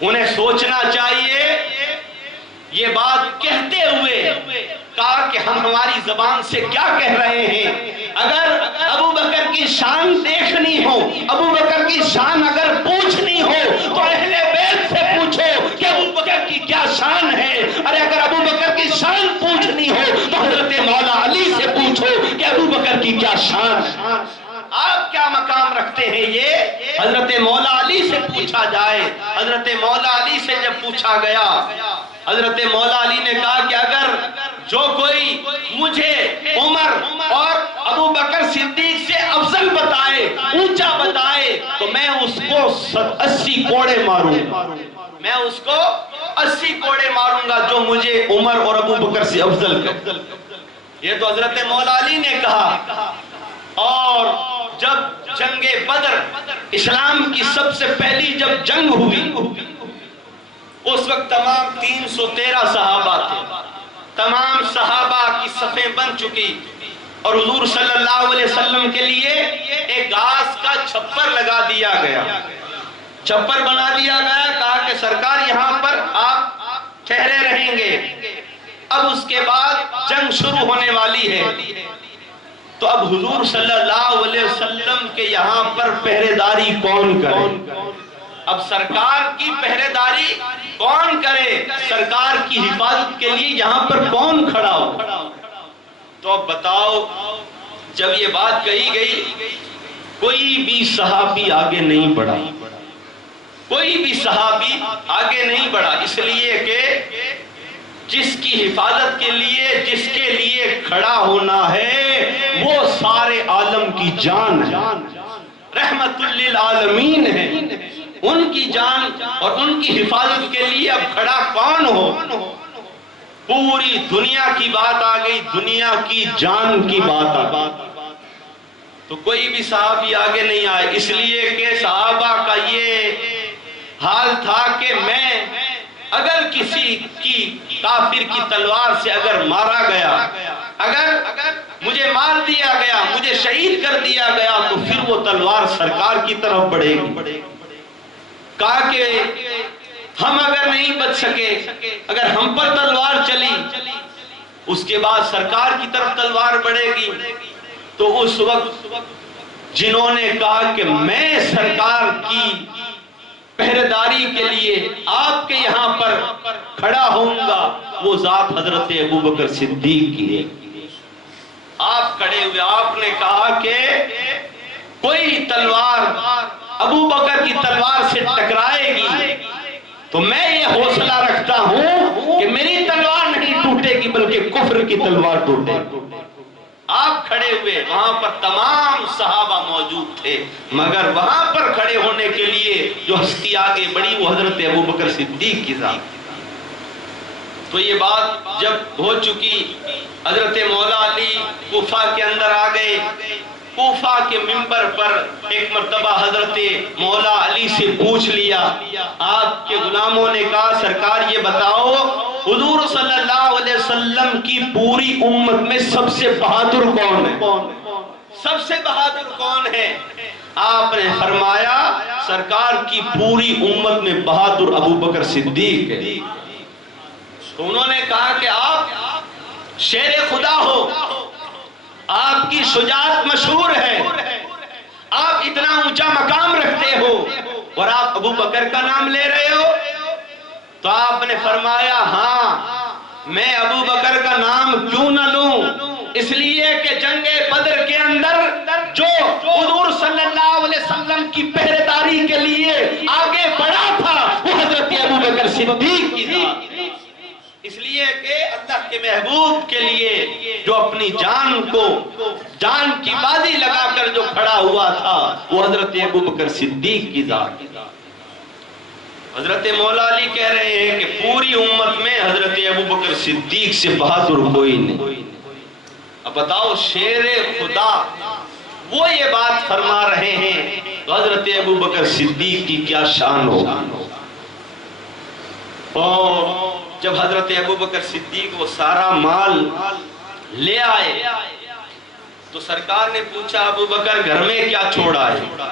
انہیں سوچنا چاہیے، یہ بات کہتے ہوئے کہا کہ ہم ہماری زبان سے کیا کہہ رہے ہیں۔ اگر ابوبکر کی شان دیکھنی ہو، ابوبکر کی شان اگر پوچھنی ہو تو اہل بیت سے پوچھو کہ ابوبکر کی کیا شان ہے۔ ارے اگر ابوبکر کی شان پوچھنی ہو تو حضرت مولا علی سے پوچھو کہ ابوبکر کی کیا شان ہے۔ آپ کیا مقام رکھتے ہیں یہ حضرت مولا علی سے پوچھا جائے۔ حضرت مولا علی سے جب پوچھا گیا، حضرت مولا علی نے کہا کہ اگر جو کوئی مجھے عمر اور ابوبکر صدیق سے افضل بتائے، اونچا بتائے، تو میں اس کو 80 کوڑے ماروں گا۔ میں اس کو 80 کوڑے ماروں گا جو مجھے عمر اور ابوبکر سے افضل کرے۔ یہ تو حضرت مولا علی نے کہا۔ اور جب جنگ بدر اسلام کی سب سے پہلی جب جنگ ہوئی، اس وقت تمام 313 صحابہ تھے۔ تمام صحابہ کی صفیں بن چکی اور حضور صلی اللہ علیہ وسلم کے لیے ایک گھاس کا چھپر لگا دیا گیا، چھپر بنا دیا گیا۔ کہا کہ سرکار یہاں پر آپ ٹھہرے رہیں گے۔ اب اس کے بعد جنگ شروع ہونے والی ہے، تو اب حضور صلی اللہ علیہ وسلم کے یہاں پر پہرے داری کون کرے؟ اب سرکار کی پہرے داری کون کرے؟ سرکار کی حفاظت کے لیے یہاں پر کون کھڑا ہو؟ تو اب بتاؤ، جب یہ بات کہی گئی کوئی بھی صحابی آگے نہیں بڑھا، کوئی بھی صحابی آگے نہیں بڑھا، اس لیے کہ جس کی حفاظت کے لیے، جس کے لیے کھڑا ہونا ہے، وہ سارے عالم کی جان ہے، رحمت للعالمین ہے۔ ان کی جان اور ان کی حفاظت کے لیے اب کھڑا کون ہو؟ پوری دنیا کی بات آ گئی، دنیا کی جان کی بات آ گئی، تو کوئی بھی صحابی آگے نہیں آئے، اس لیے کہ صحابہ کا یہ حال تھا کہ میں اگر کسی کی کافر کی تلوار سے اگر مارا گیا، اگر مجھے مار دیا گیا، مجھے شہید کر دیا گیا، تو پھر وہ تلوار سرکار کی طرف بڑھے گی۔ کہا کہ ہم اگر نہیں بچ سکے، اگر ہم پر تلوار چلی، اس کے بعد سرکار کی طرف تلوار بڑھے گی۔ تو اس وقت جنہوں نے کہا کہ میں سرکار کی پہرےداری کے لیے آپ کے یہاں پر کھڑا ہوں گا، وہ ذات حضرت ابوبکر صدیق کی ہے۔ آپ کھڑے ہوئے، آپ نے کہا کہ کوئی تلوار ابوبکر کی تلوار سے ٹکرائے گی تو میں یہ حوصلہ رکھتا ہوں کہ میری تلوار نہیں ٹوٹے گی بلکہ کفر کی تلوار ٹوٹے گی۔ آپ کھڑے ہوئے، وہاں پر تمام صحابہ موجود تھے، مگر وہاں پر کھڑے ہونے کے لیے جو ہستی آگے بڑھی وہ حضرت ابوبکر صدیق کی ذات۔ تو یہ بات جب ہو چکی، حضرت مولا علی کوفہ کے اندر آ گئے۔ کوفہ کے منبر پر ایک مرتبہ حضرت مولا علی سے پوچھ لیا، آپ کے غلاموں نے کہا سرکار یہ بتاؤ حضور صلی اللہ علیہ وسلم کی پوری امت میں سب سے بہادر کون ہے؟ سب سے بہادر کون ہے؟ آپ نے فرمایا سرکار کی پوری امت میں بہادر ابوبکر صدیق ہے۔ تو انہوں نے کہا کہ آپ شیر خدا ہو، آپ کی شجاعت مشہور ہے، آپ اتنا اونچا مقام رکھتے ہو اور آپ ابوبکر کا نام لے رہے ہو؟ تو آپ نے فرمایا ہاں، میں ابوبکر کا نام کیوں نہ لوں، اس لیے کہ جنگ بدر کے اندر جو حضور صلی اللہ علیہ وسلم کی پہرےداری کے لیے آگے بڑھا تھا وہ حضرت ابوبکر صدیق کی ذات۔ اس لیے کہ اللہ کے محبوب کے لیے جو اپنی جان کو جان کی بازی لگا کر جو کھڑا ہوا تھا وہ حضرت ابوبکر صدیق کی ذات تھی۔ حضرت مولا علی کہہ رہے ہیں کہ پوری امت میں حضرت ابوبکر صدیق سے بہادر کوئی نہیں۔ اب بتاؤ شیر خدا وہ یہ بات فرما رہے ہیں تو حضرت ابوبکر صدیق کی کیا شان ہوگا۔ اور جب حضرت ابوبکر صدیق وہ سارا مال لے آئے تو سرکار نے پوچھا ابوبکر گھر میں کیا چھوڑا ہے؟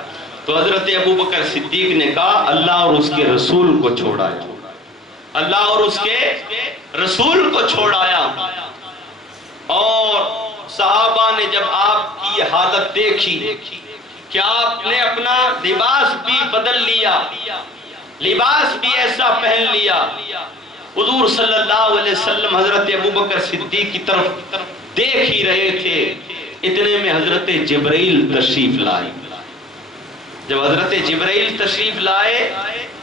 تو حضرت ابوبکر صدیق نے کہا اللہ اور اس کے رسول کو چھوڑایا، اللہ اور اس کے رسول کو چھوڑایا۔ اور صحابہ نے جب آپ کی یہ حالت دیکھی کہ آپ نے اپنا لباس بھی بدل لیا، لباس بھی ایسا پہن لیا، حضور صلی اللہ علیہ وسلم حضرت ابوبکر صدیق کی طرف دیکھ ہی رہے تھے، اتنے میں حضرت جبرائیل تشریف لائے۔ جب حضرت جبرائیل تشریف لائے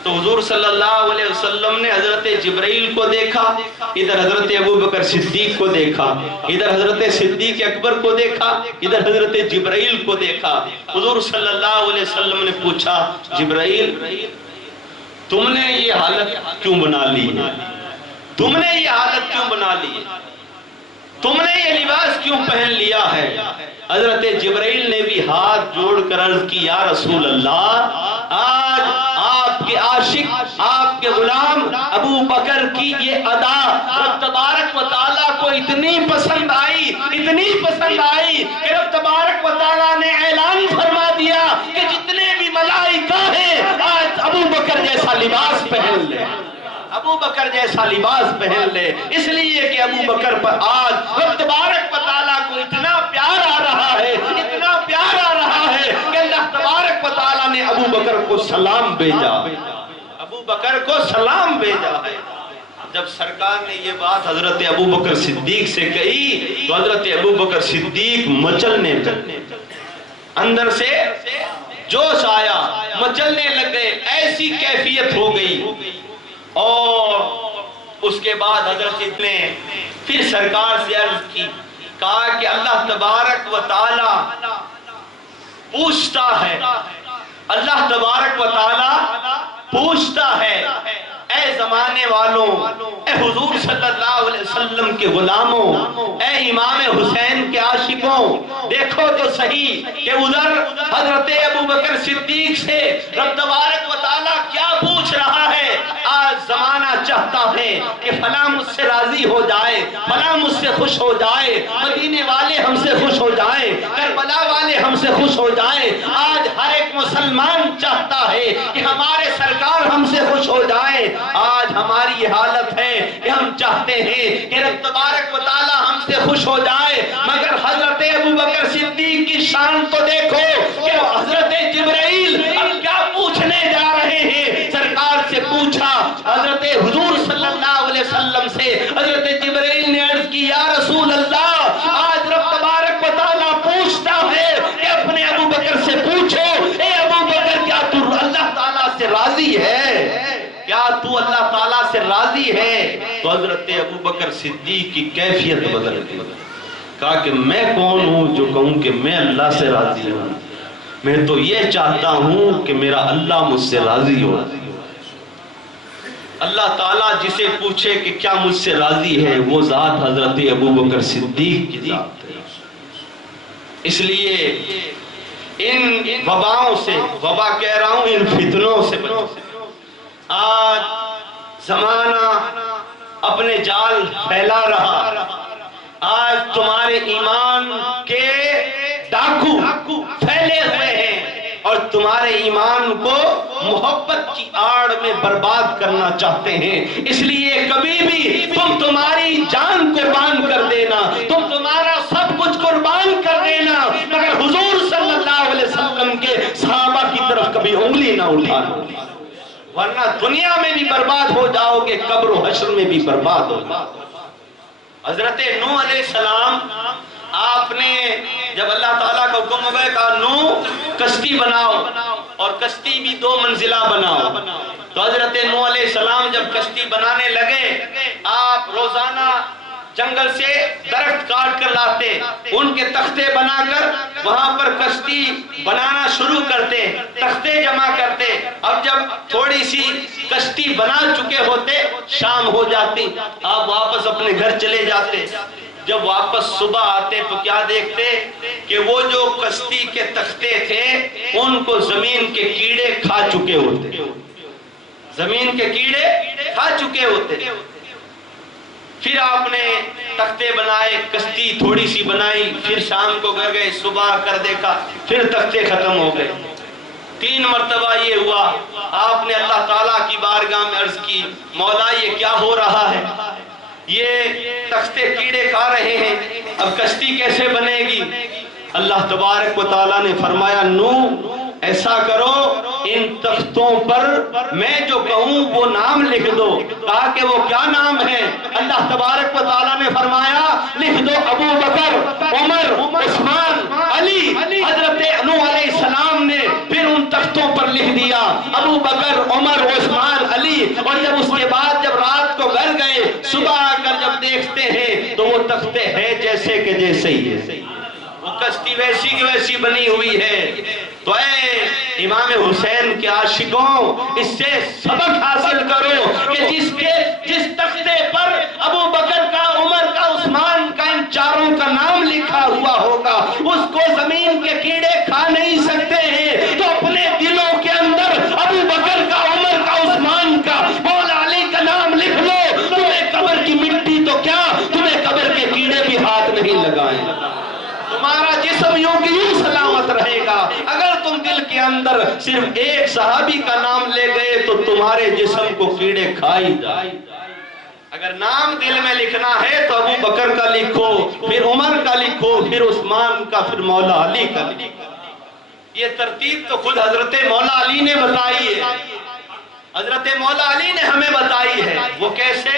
تو حضور صلی اللہ علیہ وسلم نے حضرت جبرائیل کو دیکھا، ادھر حضرت ابوبکر صدیق کو دیکھا، ادھر حضرت صدیق اکبر کو دیکھا، ادھر حضرت جبرائیل کو دیکھا۔ حضور صلی اللہ علیہ وسلم نے پوچھا جبرائیل تم نے یہ حالت کیوں بنا لی ہے؟ تم نے یہ حالت کیوں بنا لی ہے؟ تم نے یہ لباس کیوں پہن لیا ہے؟ حضرت جبرائیل نے بھی ہاتھ جوڑ کر عرض کی یا رسول اللہ آج آپ کے عاشق آپ کے غلام ابو بکر کی یہ ادا رب تبارک و تعالیٰ کو اتنی پسند آئی، اتنی پسند آئی کہ رب تبارک و تعالیٰ نے اعلان فرما دیا کہ جتنے بھی ملائکہ ہیں آج ابو بکر جیسا لباس پہن لے، ابو بکر جیسا لباس پہن لے، اس لیے کہ ابو بکر پر آج رب تبارک و تعالیٰ کو اتنا پیار آ رہا ہے، اتنا پیار آ رہا ہے کہ اللہ تبارک و تعالیٰ نے ابو بکر کو سلام بھیجا، ابو بکر کو سلام بھیجا ہے۔ جب سرکار نے یہ بات حضرت ابو بکر صدیق سے کہی تو حضرت ابو بکر صدیق مچلنے لگے، اندر سے جوش آیا، مچلنے لگے، ایسی کیفیت ہو گئی۔ اور اس کے بعد حضرت نے پھر سرکار سے عرض کی، کہا کہ اللہ تبارک و تعالی پوچھتا ہے، اللہ تبارک و تعالی پوچھتا ہے اے زمانے والوں، اے حضور صلی اللہ علیہ وسلم کے غلاموں، اے امام حسین کے عاشقوں، دیکھو تو صحیح کہ ادھر حضرت ابوبکر صدیق سے رب تبارک و تعالیٰ کیا پوچھ رہا ہے۔ آج زمانہ چاہتا ہے کہ فلاں مجھ سے راضی ہو جائے، فلاں مجھ سے خوش ہو جائے، مدینے والے ہم سے خوش ہو جائیں، کربلا والے ہم سے خوش ہو جائیں۔ آج ہر ایک مسلمان چاہتا ہے کہ ہمارے سرکار ہم سے خوش ہو جائیں۔ آج ہماری یہ حالت ہے کہ ہم چاہتے ہیں کہ رب تبارک و تعالی ہم سے خوش ہو جائے، مگر حضرت ابوبکر صدیق کی شان تو دیکھو کہ حضرت جبرائیل اب کیا پوچھنے جا رہے ہیں۔ سرکار سے پوچھا، حضرت حضور صلی اللہ علیہ وسلم سے حضرت جبرائیل نے عرض کی یا رسول اللہ آج رب تبارک و تعالی پوچھتا ہے کہ اپنے ابوبکر سے پوچھو، اے ابوبکر کیا تو اللہ تعالیٰ سے راضی ہے؟ کیا تو اللہ تعالیٰ سے راضی ہے؟ تو حضرت ابوبکر صدیق کی کیفیت بدل گئی، کہا کہ میں کون ہوں جو کہوں کہ میں اللہ سے راضی ہوں، میں تو یہ چاہتا ہوں کہ میرا اللہ مجھ سے راضی ہو۔ اللہ تعالیٰ جسے پوچھے کہ کیا مجھ سے راضی ہے وہ ذات حضرت ابوبکر صدیق کی ذات ہے۔ اس لیے ان وباؤں سے، وبا کہہ رہا ہوں ان فتنوں سے بچو۔ آج زمانہ اپنے جال پھیلا رہا، آج تمہارے ایمان کے ڈاکو پھیلے ہوئے ہیں اور تمہارے ایمان کو محبت کی آڑ میں برباد کرنا چاہتے ہیں۔ اس لیے کبھی بھی تم تمہاری جان قربان کر دینا، تم تمہارا سب کچھ قربان کر دینا، مگر حضور صلی اللہ علیہ وسلم کے صحابہ کی طرف کبھی انگلی نہ اٹھانا، ورنہ دنیا میں بھی برباد ہو جاؤ گے، قبر و حشر میں بھی برباد ہو جاؤ گے۔ حضرت نوح علیہ السلام آپ نے جب اللہ تعالیٰ کا حکم ہو گیا کہا نوح کشتی بناؤ اور کشتی بھی 2 منزلہ بناؤ، تو حضرت نوح علیہ السلام جب کشتی بنانے لگے آپ روزانہ جنگل سے درخت کاٹ کر لاتے، ان کے تختے بنا کر وہاں پر کشتی بنانا شروع کرتے، تختے جمع کرتے۔ اب جب تھوڑی سی کشتی بنا چکے ہوتے، شام ہو جاتی، آپ واپس اپنے گھر چلے جاتے۔ جب واپس صبح آتے تو کیا دیکھتے کہ وہ جو کشتی کے تختے تھے ان کو زمین کے کیڑے کھا چکے ہوتے، زمین کے کیڑے کھا چکے ہوتے۔ پھر آپ نے تختے بنائے، کشتی تھوڑی سی بنائی، پھر شام کو گھر گئے، صبح کر دیکھا پھر تختے ختم ہو گئے۔ 3 مرتبہ یہ ہوا۔ آپ نے اللہ تعالیٰ کی بارگاہ میں عرض کی، مولا یہ کیا ہو رہا ہے؟ یہ تختے کیڑے کھا رہے ہیں، اب کشتی کیسے بنے گی؟ اللہ تبارک و تعالیٰ نے فرمایا، نوح ایسا کرو، ان تختوں پر میں جو کہوں وہ نام لکھ دو۔ کہا کہ وہ کیا نام ہے؟ اللہ تبارک و تعالیٰ نے فرمایا، لکھ دو ابو بکر، عمر، عثمان، علی۔ حضرت نوح علیہ السلام نے پھر ان تختوں پر لکھ دیا ابو بکر، عمر، عثمان، علی۔ اور جب اس کے بعد جب رات کو گھر گئے، صبح آ کر جب دیکھتے ہیں تو وہ تختے ہیں جیسے کہ جیسے ہی ہے، وہ کشتی ویسی کی ویسی بنی ہوئی ہے۔ تو اے امام حسین کے عاشقوں، اس سے سبق حاصل کرو کہ جس تختے پر ابو بکر کا، عمر کا، عثمان کا، ان چاروں کا نام لکھا ہوا ہوگا، اس کو زمین کے کیڑے کھا نہیں سکتے ہیں۔ تو اپنے دلوں کے اندر ابو بکر کا، عمر کا، عثمان کا، مولا علی کا نام لکھ لو۔ تمہیں قبر کی مٹی تو کیا، تمہیں قبر کے کیڑے بھی ہاتھ نہیں لگائیں۔ تمہارا جسم یوں کی یوں سلامت رہے گا۔ اگر تم دل کے اندر صرف ایک صحابی کا نام لے گئے تو تمہارے جسم کو کیڑے کھائی جائیں۔ اگر نام دل میں لکھنا ہے تو ابو بکر کا لکھو، پھر عمر کا لکھو، پھر عثمان کا، پھر مولا علی کا لکھو۔ یہ ترتیب تو خود حضرت مولا علی نے بتائی ہے، حضرت مولا علی نے ہمیں بتائی ہے۔ وہ کیسے؟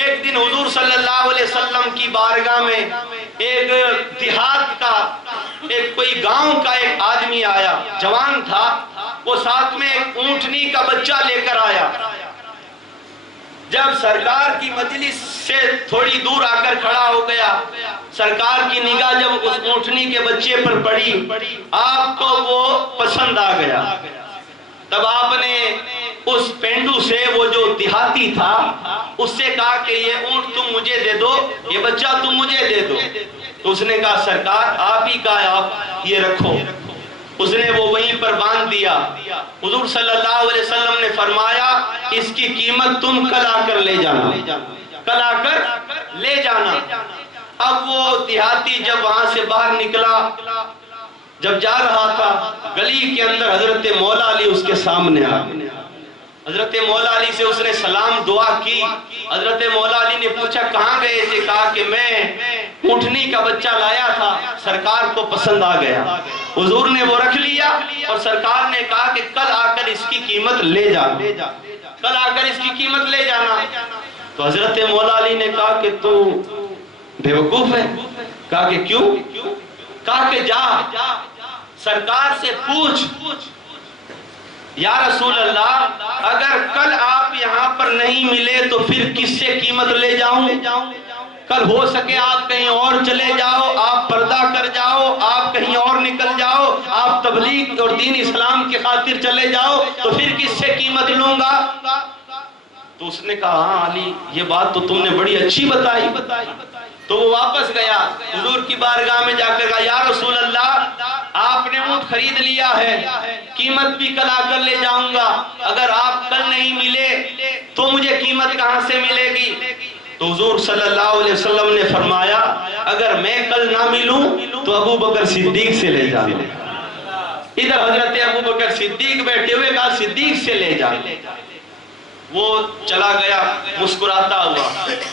ایک دن حضور صلی اللہ علیہ وسلم کی بارگاہ میں ایک دیہات کا، ایک کوئی گاؤں کا ایک آدمی آیا، جوان تھا، وہ ساتھ میں ایک اونٹنی کا بچہ لے کر آیا۔ جب سرکار کی مجلس سے تھوڑی دور آ کر کھڑا ہو گیا، سرکار کی نگاہ جب اس اونٹنی کے بچے پر پڑی، آپ کو وہ پسند آ گیا۔ تب آپ نے اس پینڈو سے، وہ جو دیہاتی تھا، اس سے کہا کہ یہ اونٹ تم مجھے دے دو، یہ بچہ تم مجھے دے دو۔ تو اس نے کہا سرکار آپ ہی کا ہے، آپ یہ رکھو۔ اس نے وہ وہیں پر باندھ دیا۔ حضور صلی اللہ علیہ وسلم نے فرمایا اس کی قیمت تم کل آ کر لے جانا، کل آ کر لے جانا۔ اب وہ دیہاتی جب وہاں سے باہر نکلا، جب جا رہا تھا، گلی کے اندر حضرت مولا علی اس کے سامنے آ گئے۔ حضرت مولا علی سے اس نے سلام دعا کی۔ حضرت مولا علی نے پوچھا کہاں گئے تھے؟ کہا کہ میں اونٹنی کا بچہ لایا تھا، سرکار کو پسند آ گیا، حضور نے وہ رکھ لیا، اور سرکار نے کہا کہ کل آ کر اس کی قیمت لے جانا، کل آ کر اس کی قیمت لے جانا۔ تو حضرت مولا علی نے کہا کہ تو بے وقوف ہے۔ کہا کہ کیوں؟ کہا کہ جا سرکار سے پوچھ، یا رسول اللہ اگر کل آپ یہاں پر نہیں ملے تو پھر کس سے قیمت لے جاؤں؟ کل ہو سکے آپ کہیں اور چلے جاؤ، آپ پردہ کر جاؤ، آپ کہیں اور نکل جاؤ، آپ تبلیغ اور دین اسلام کی خاطر چلے جاؤ، تو پھر کس سے قیمت لوں گا؟ تو اس نے کہا ہاں علی یہ بات تو تم نے بڑی اچھی بتائی۔ تو وہ واپس گیا، حضور کی بارگاہ میں جا کر کہا یا رسول اللہ آپ نے اونٹ خرید لیا ہے، قیمت بھی کل آ کر لے جاؤں گا، اگر آپ کل نہیں ملے تو مجھے قیمت کہاں سے ملے گی؟ تو حضور صلی اللہ علیہ وسلم نے فرمایا اگر میں کل نہ ملوں تو ابو بکر صدیق سے لے جانا۔ ادھر حضرت ابو بکر صدیق بیٹھے ہوئے، کہا صدیق سے لے جا۔ وہ چلا گیا مسکراتا ہوا،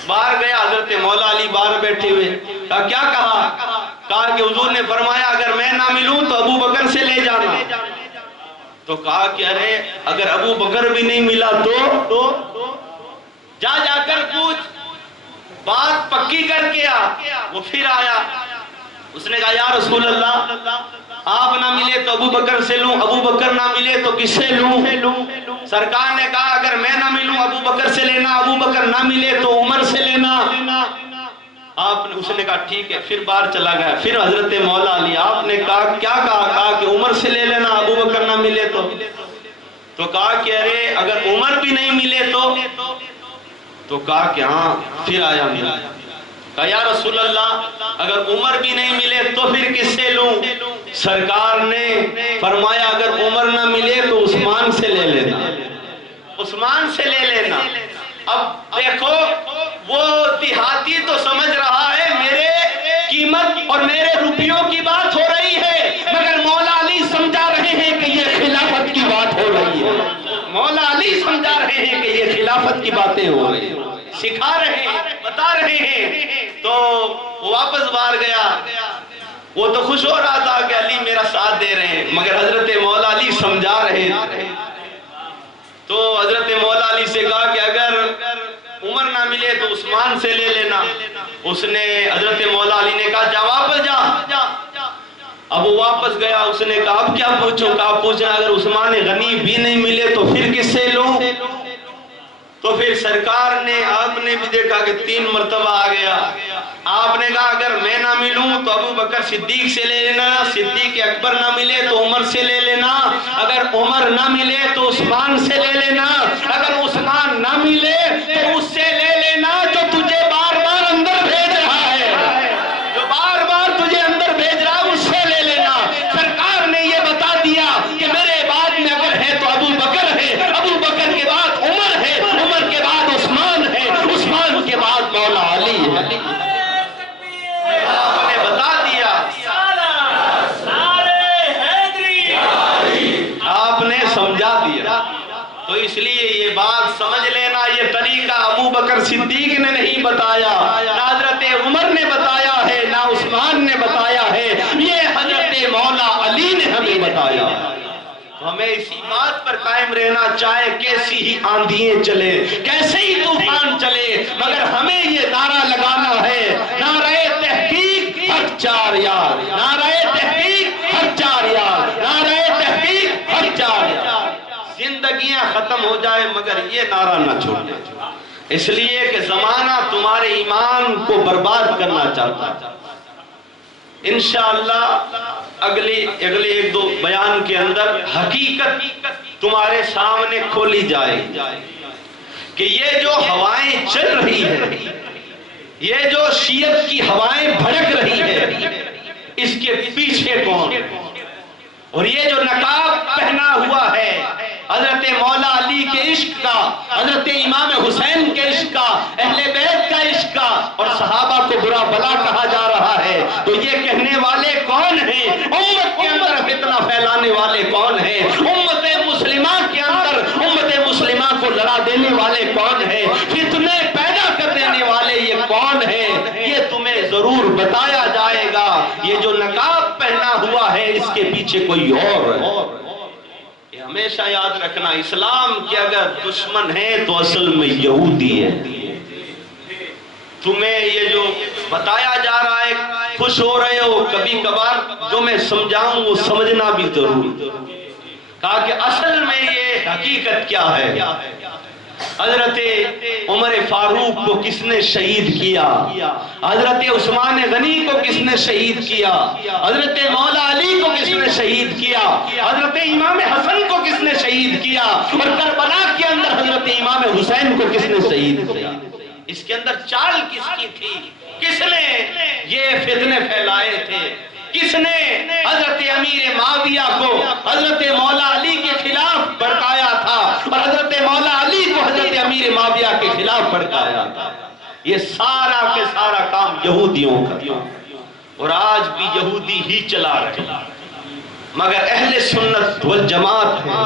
باہر گیا، حضرت مولا علی باہر بیٹھے ہوئے، کہا کیا کہا؟ کہا کہ حضور نے فرمایا اگر میں نہ ملوں تو ابو بکر سے لے جانا۔ تو کہا کہ ارے اگر ابو بکر بھی نہیں ملا تو جا کر پوچھ، بات پکی کر کے آ۔ وہ پھر آیا، اس نے کہا یا رسول اللہ آپ نہ ملے تو ابو بکر سے لوں، ابو بکر نہ ملے تو کس سے لوں؟ سرکار نے کہا اگر میں نہ ملوں ابو بکر سے لینا، ابو بکر نہ ملے تو عمر سے لینا۔ آپ نے اس نے کہا ٹھیک ہے، پھر باہر چلا گیا. پھر حضرت مولا علی آپ نے کہا کیا کہا کہ عمر سے لے لینا ابو بکر نہ ملے تو کہا کہ ارے اگر عمر بھی نہیں ملے تو کہا کہ ہاں. پھر آیا ملا، کہا یا رسول اللہ اگر عمر بھی نہیں ملے تو پھر کس سے لوں؟ سرکار نے فرمایا اگر عمر نہ ملے تو عثمان سے لے لینا، عثمان سے لے لینا. اب دیکھو وہ دیہاتی تو سمجھ رہا ہے میرے قیمت اور میرے روپیوں کی بات ہو رہی ہے، مگر مولا علی سمجھا رہے ہیں کہ یہ خلافت کی بات ہو رہی ہے. مولا علی سمجھا رہے ہیں کہ یہ خلافت کی باتیں ہو رہی ہیں، سکھا رہے ہیں، بتا رہے ہیں. تو وہ واپس باہر گیا. وہ تو خوش ہو رہا تھا کہ علی میرا ساتھ دے رہے ہیں، مگر حضرت مولا علی سمجھا رہے تھے. تو حضرت مولا علی سے کہا کہ اگر عمر نہ ملے تو عثمان سے لے لینا. اس نے حضرت مولا علی نے کہا جا واپس جا. اب وہ واپس گیا. اس نے کہا اب کیا پوچھوں؟ کہا پوچھنا اگر عثمان غنی بھی نہیں ملے تو پھر کس سے لوں؟ تو پھر سرکار نے آپ نے بھی دیکھا کہ 3 مرتبہ آ گیا. آپ نے کہا اگر میں نہ ملوں تو ابو بکر صدیق سے لے لینا، صدیق اکبر نہ ملے تو عمر سے لے لینا، اگر عمر نہ ملے تو عثمان سے لے لینا، اگر عثمان نہ ملے تو اس سے لے لینا جو تجھے بار بار اندر بھیج رہا ہے، جو بار بار تجھے اندر بھیج رہا ہے اس سے لے لینا. سرکار نے یہ بتا دیا کہ میرے بعد میں اگر ہے تو ابو بکر ہے، ابو بکر کے بعد عمر ہے، عمر کے بعد عثمان ہے، عثمان کے بعد مولا علی ہے. آپ نے بتا دیا، آپ نے سمجھا دیا. تو اس لیے یہ بات سمجھ لینا یہ طریقہ ابو بکر صدیق نے نہیں بتایا، نہ حضرت عمر نے بتایا ہے، نہ عثمان نے بتایا ہے، یہ حضرت مولا علی نے ہمیں بتایا. تو ہمیں اسی بات پر قائم رہنا، چاہے کیسی ہی آندھییں چلے، کیسے ہی طوفان چلے، مگر ہمیں یہ نعرہ لگانا ہے نعرہ تحقیق حق 4 یار، نعرہ تحقیق حق 4 یار، نعرہ تحقیق حق 4 یار. زندگیاں ختم ہو جائے مگر یہ نعرہ نہ چھوڑے، اس لیے کہ زمانہ تمہارے ایمان کو برباد کرنا چاہتا ہے. انشاءاللہ اگلی 1-2 بیان کے اندر حقیقت تمہارے سامنے کھولی جائے کہ یہ جو ہوائیں چل رہی ہے، یہ جو شیعت کی ہوائیں بھڑک رہی ہے، اس کے پیچھے کون، اور یہ جو نقاب پہنا ہوا ہے حضرت مولا علی کے عشق کا، حضرت امام حسین کے عشق کا، اہل بیت کا عشق کا، اور صحابہ کو برا بلا کہا جا رہا ہے، تو یہ کہنے والے کون ہیں؟ امت کے اندر فتنہ پھیلانے والے کون ہیں؟ امت مسلمہ کے اندر امت مسلمہ کو لڑا دینے والے کون ہیں؟ فتنے پیدا کر دینے والے یہ کون ہیں؟ یہ تمہیں ضرور بتایا جائے گا. یہ جو نقاب پہنا ہوا ہے اس کے پیچھے کوئی اور ہے. ہمیشہ یاد رکھنا اسلام کے اگر دشمن ہے تو اصل میں یہودی ہے. تمہیں یہ جو بتایا جا رہا ہے خوش ہو رہے ہو، کبھی کبھار جو میں سمجھاؤں وہ سمجھنا بھی ضروری. کہا کہ اصل میں یہ حقیقت کیا ہے. حضرت عمر فاروق کو کس نے شہید کیا؟ حضرت عثمان غنی کو کس نے شہید کیا؟ حضرت مولا علی کو کس نے شہید کیا؟ حضرت امام حسن کو کس نے شہید کیا؟ اور کربلا کے اندر حضرت امام حسین کو کس نے شہید کیا؟ اس کے اندر چال کس کی تھی؟ کس نے یہ فتنے پھیلائے تھے؟ کس نے حضرت امیر معاویہ کو حضرت مولا علی کے خلاف بھڑکایا تھا اور حضرت مولا علی کو حضرت امیر معاویہ کے خلاف بھڑکایا تھا؟ یہ سارا کے سارا کام یہودیوں کا، اور آج بھی یہودی ہی چلا رہے. مگر اہل سنت والجماعت ہیں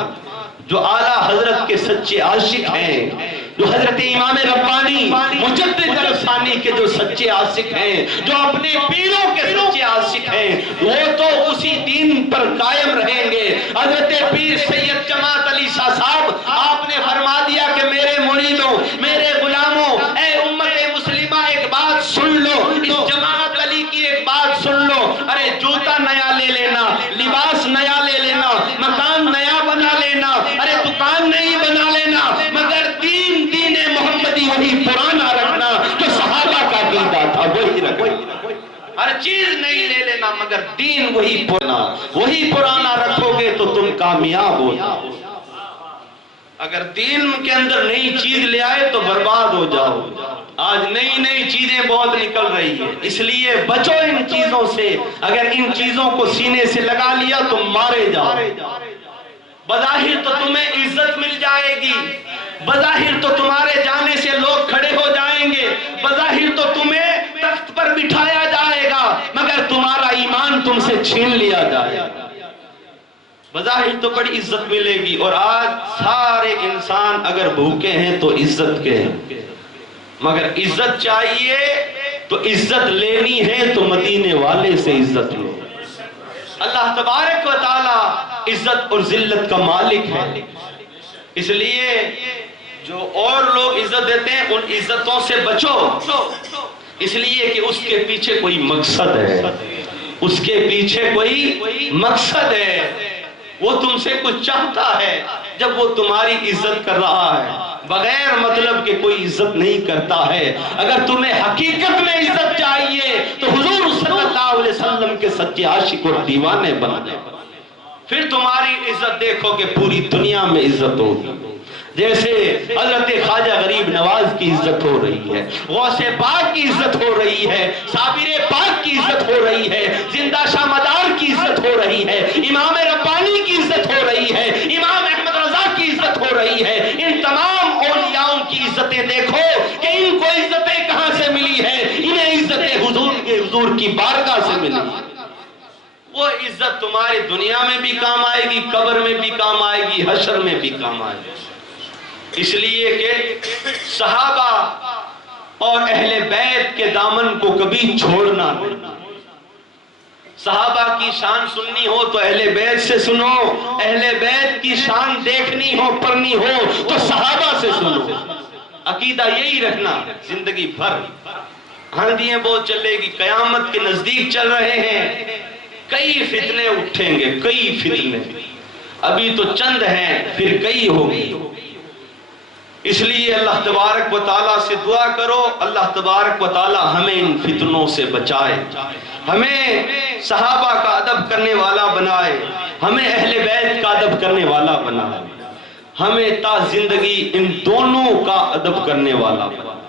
جو اعلیٰ حضرت کے سچے عاشق ہیں، جو حضرت امام ربانی مجدد عرفانی کے جو سچے عاشق ہیں، جو اپنے پیروں کے سچے عاشق ہیں، وہ تو اسی دین پر قائم رہیں گے. حضرت پیر سید جماعت علی شاہ صاحب آپ نے فرما دیا کہ میرے مریدوں، میرے غلاموں، اے امت مسلمہ ایک بات سن لو، اس جماعت علی کی ایک بات سن لو. ارے جوتا نیا لے لینا، لباس نیا لے لینا، مکان نیا بنا لینا، ارے دکان نہیں بنا لینا، مگر دین محمدی وہی پرانا رکھنا جو صحابہ کا عقیدہ تھا وہی رکھنا. ہر چیز نہیں لے لینا مگر دین وہی پرانا رکھو گے تو تم کامیاب ہو جاؤ۔ اگر دین کے اندر نئی چیز لے آئے تو برباد ہو جاؤ۔ آج نئی چیزیں بہت نکل رہی ہیں، اس لیے بچو ان چیزوں سے۔ اگر ان چیزوں کو سینے سے لگا لیا تو مارے جاؤ۔ بظاہر تو تمہیں عزت مل جائے گی، بظاہر تو تمہارے جانے سے لوگ کھڑے ہو جائیں گے، بظاہر تو تمہیں تخت پر بٹھایا جائے گا، مگر تمہارا ایمان تم سے چھین لیا جائے گا۔ بظاہر تو بڑی عزت ملے گی، اور آج سارے انسان اگر بھوکے ہیں تو عزت کے ہیں، مگر عزت چاہیے تو عزت لینی ہے تو مدینے والے سے عزت لو۔ اللہ تبارک و تعالی عزت اور ذلت کا مالک ہے، اس لیے جو اور لوگ عزت دیتے ہیں ان عزتوں سے بچو، اس لیے کہ اس کے پیچھے کوئی مقصد ہے، اس کے پیچھے کوئی مقصد ہے، وہ تم سے کچھ چاہتا ہے۔ جب وہ تمہاری عزت کر رہا ہے بغیر مطلب کہ کوئی عزت نہیں کرتا ہے، اگر تمہیں حقیقت میں عزت چاہیے تو حضور صلی اللہ علیہ وسلم کے سچے عاشق اور دیوانے بن جاؤ، پھر تمہاری عزت دیکھو کہ پوری دنیا میں عزت ہوگی۔ جیسے حضرت خواجہ غریب نواز کی عزت ہو رہی ہے، غوث پاک کی عزت ہو رہی ہے، صابر پاک کی عزت ہو رہی ہے، زندہ شاہ مدار کی عزت ہو رہی ہے، امام ربانی کی عزت ہو رہی ہے، امام احمد رضا کی عزت ہو رہی ہے۔ ان تمام اولیاءوں کی عزتیں دیکھو کہ ان کو عزتیں کہاں سے ملی ہے، انہیں عزتیں حضور کی بارگاہ سے ملی ہے۔ وہ عزت تمہاری دنیا میں بھی کام آئے گی، قبر میں بھی کام آئے گی، حشر میں بھی کام آئے گی۔ اس لیے کہ صحابہ اور اہل بیت کے دامن کو کبھی چھوڑنا نہیں۔ صحابہ کی شان سننی ہو تو اہل بیت سے سنو، اہل بیت کی شان دیکھنی ہو پڑھنی ہو تو صحابہ سے سنو۔ عقیدہ یہی رکھنا زندگی بھر۔ آندھیاں بہت چلے گی، قیامت کے نزدیک چل رہے ہیں، کئی فتنے اٹھیں گے، کئی فتنے، ابھی تو چند ہیں پھر کئی ہوگی۔ اس لیے اللہ تبارک و تعالیٰ سے دعا کرو، اللہ تبارک و تعالیٰ ہمیں ان فتنوں سے بچائے، ہمیں صحابہ کا ادب کرنے والا بنائے، ہمیں اہل بیت کا ادب کرنے والا بنائے، ہمیں تا زندگی ان دونوں کا ادب کرنے والا بنائے۔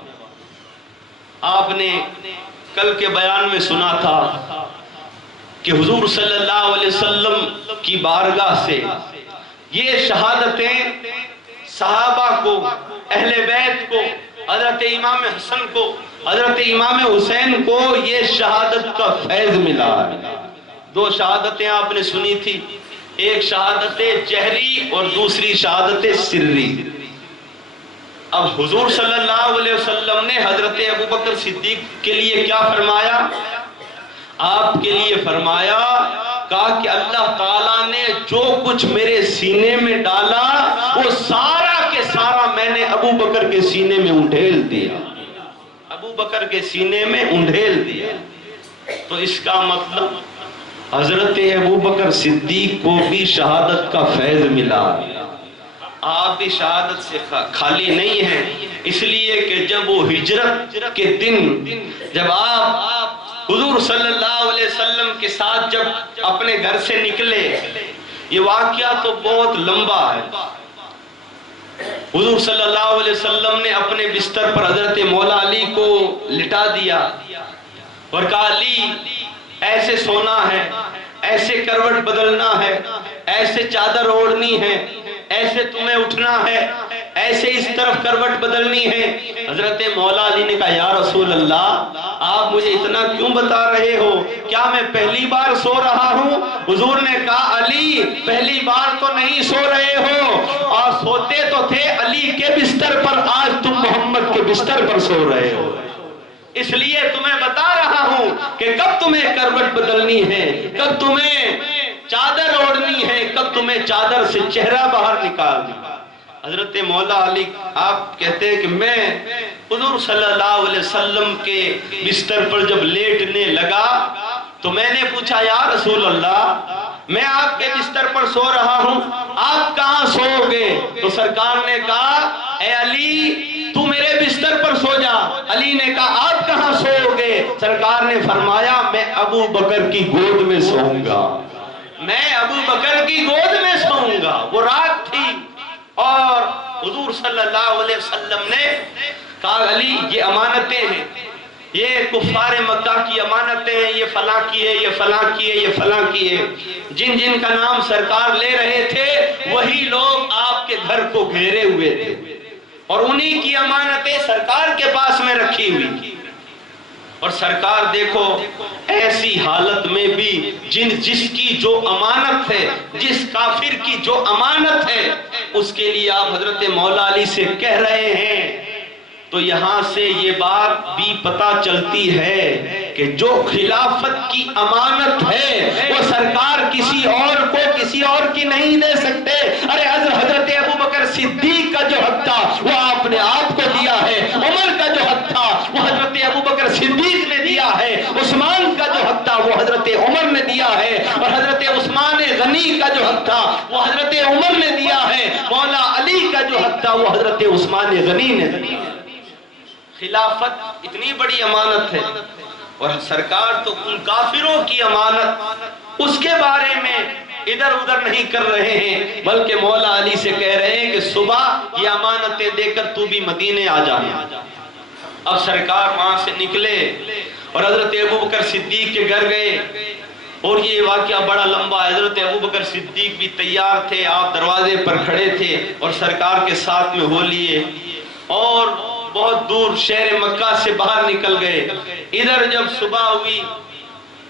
آپ نے کل کے بیان میں سنا تھا کہ حضور صلی اللہ علیہ وسلم کی بارگاہ سے یہ شہادتیں صحابہ کو، اہل بیت کو، حضرت امام حسن کو، حضرت امام حسین کو یہ شہادت کا فیض ملا ہے۔ دو شہادتیں آپ نے سنی تھی، ایک شہادت جہری اور دوسری شہادت سری۔ اب حضور صلی اللہ علیہ وسلم نے حضرت ابوبکر صدیق کے لیے کیا فرمایا؟ آپ کے لیے فرمایا، کہا کہ اللہ تعالیٰ نے جو کچھ میرے سینے میں ڈالا وہ سارا کے سارا میں نے ابوبکر کے سینے میں انڈھیل دیا، ابوبکر کے سینے میں انڈھیل دیا۔ تو اس کا مطلب حضرت ابوبکر صدیق کو بھی شہادت کا فیض ملا، آپ بھی شہادت سے خالی نہیں ہیں۔ اس لیے کہ جب وہ ہجرت کے دن، جب آپ حضور صلی اللہ علیہ وسلم کے ساتھ جب اپنے گھر سے نکلے، یہ واقعہ تو بہت لمبا ہے۔ حضور صلی اللہ علیہ وسلم نے اپنے بستر پر حضرت مولا علی کو لٹا دیا اور کہا، علی ایسے سونا ہے، ایسے کروٹ بدلنا ہے، ایسے چادر اوڑھنی ہے، ایسے تمہیں اٹھنا ہے، ایسے اس طرف کروٹ بدلنی ہے۔ حضرت مولا علی نے کہا، یا رسول اللہ آپ مجھے اتنا کیوں بتا رہے ہو؟ کیا میں پہلی بار سو رہا ہوں؟ حضور نے کہا، علی پہلی بار تو نہیں سو رہے ہو، اور سوتے تو تھے علی کے بستر پر، آج تم محمد کے بستر پر سو رہے ہو۔ اس لیے تمہیں بتا رہا ہوں کہ کب تمہیں کروٹ بدلنی ہے، کب تمہیں چادر اوڑھنی ہے، کب تمہیں چادر سے چہرہ باہر نکالنا۔ حضرت مولا علی آپ کہتے ہیں کہ میں حضور صلی اللہ علیہ وسلم کے بستر پر جب لیٹنے لگا تو میں نے پوچھا، یا رسول اللہ میں آپ کے بستر پر سو رہا ہوں، آپ کہاں سو گے؟ تو سرکار نے کہا، اے علی تو میرے بستر پر سو جا۔ علی نے کہا، آپ کہاں سو گے؟ سرکار نے فرمایا میں ابو بکر کی گود میں سوؤں گا، میں ابو بکر کی گود میں سوؤں گا۔ وہ رات تھی اور حضور صلی اللہ علیہ وسلم نے کہا علی یہ امانتیں ہیں، یہ کفار مکہ کی امانتیں ہیں، یہ فلاں کی ہے، یہ فلاں کی ہے، یہ فلاں کی ہے۔ جن جن کا نام سرکار لے رہے تھے وہی لوگ آپ کے گھر کو گھیرے ہوئے تھے اور انہی کی امانتیں سرکار کے پاس میں رکھی ہوئی۔ اور سرکار دیکھو ایسی حالت میں بھی جس کی جو امانت ہے، جس کافر کی جو امانت ہے، اس کے لیے آپ حضرت مولا علی سے کہہ رہے ہیں، تو یہاں سے یہ بات بھی پتہ چلتی ہے کہ جو خلافت کی امانت ہے وہ سرکار کسی اور کو کسی اور کی نہیں دے سکتے۔ ارے حضرت ابو بکر صدیق کا جو حق تھا وہ آپ نے آپ کو دیا ہے، عمر کا جو حق تھا وہ حضرت ابو بکر صدیق نے دیا ہے، عثمان کا جو حق تھا وہ حضرت عمر نے دیا ہے، اور حضرت عثمان غنی کا جو حق تھا وہ حضرت عمر نے دیا ہے، مولا علی کا جو حق تھا وہ حضرت عثمان غنی نے دیا ہے۔ خلافت اتنی بڑی امانت ہے اور سرکار تو ان کافروں کی امانت اس کے بارے میں ادھر ادھر نہیں کر رہے ہیں، بلکہ مولا علی سے کہہ رہے ہیں کہ صبح یہ امانتیں دے کر تو بھی مدینے آ جانا۔ اب سرکار وہاں سے نکلے اور حضرت ابو بکر صدیق کے گھر گئے، اور یہ واقعہ بڑا لمبا ہے۔ حضرت ابو بکر صدیق بھی تیار تھے، آپ دروازے پر کھڑے تھے اور سرکار کے ساتھ میں ہو لیے اور بہت دور شہر مکہ سے باہر نکل گئے۔ ادھر جب صبح ہوئی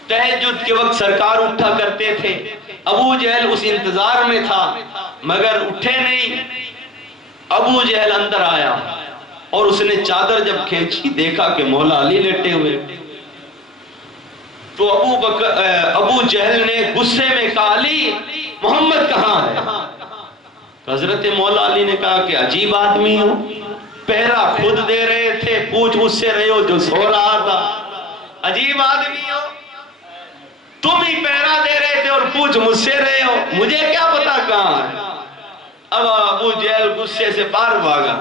تہجد کے وقت سرکار اٹھا کرتے تھے، ابو جہل اس انتظار میں تھا مگر اٹھے نہیں۔ ابو جہل اندر آیا اور اس نے چادر جب کھینچی دیکھا کہ مولا علی لیٹے ہوئے، تو ابو جہل نے غصے میں کہا علی محمد کہاں ہے؟ حضرت مولا علی نے کہا کہ عجیب آدمی ہو، پہرا خود دے رہے تھے، پوچھ مجھ سے رہے ہو جو سو رہا تھا۔ عجیب آدمی ہو، تم ہی پہرا دے رہے تھے اور پوچھ مجھ سے رہے ہو، مجھے کیا پتا کہاں ہے؟ اب ابو جہل غصے سے باہر بھاگا۔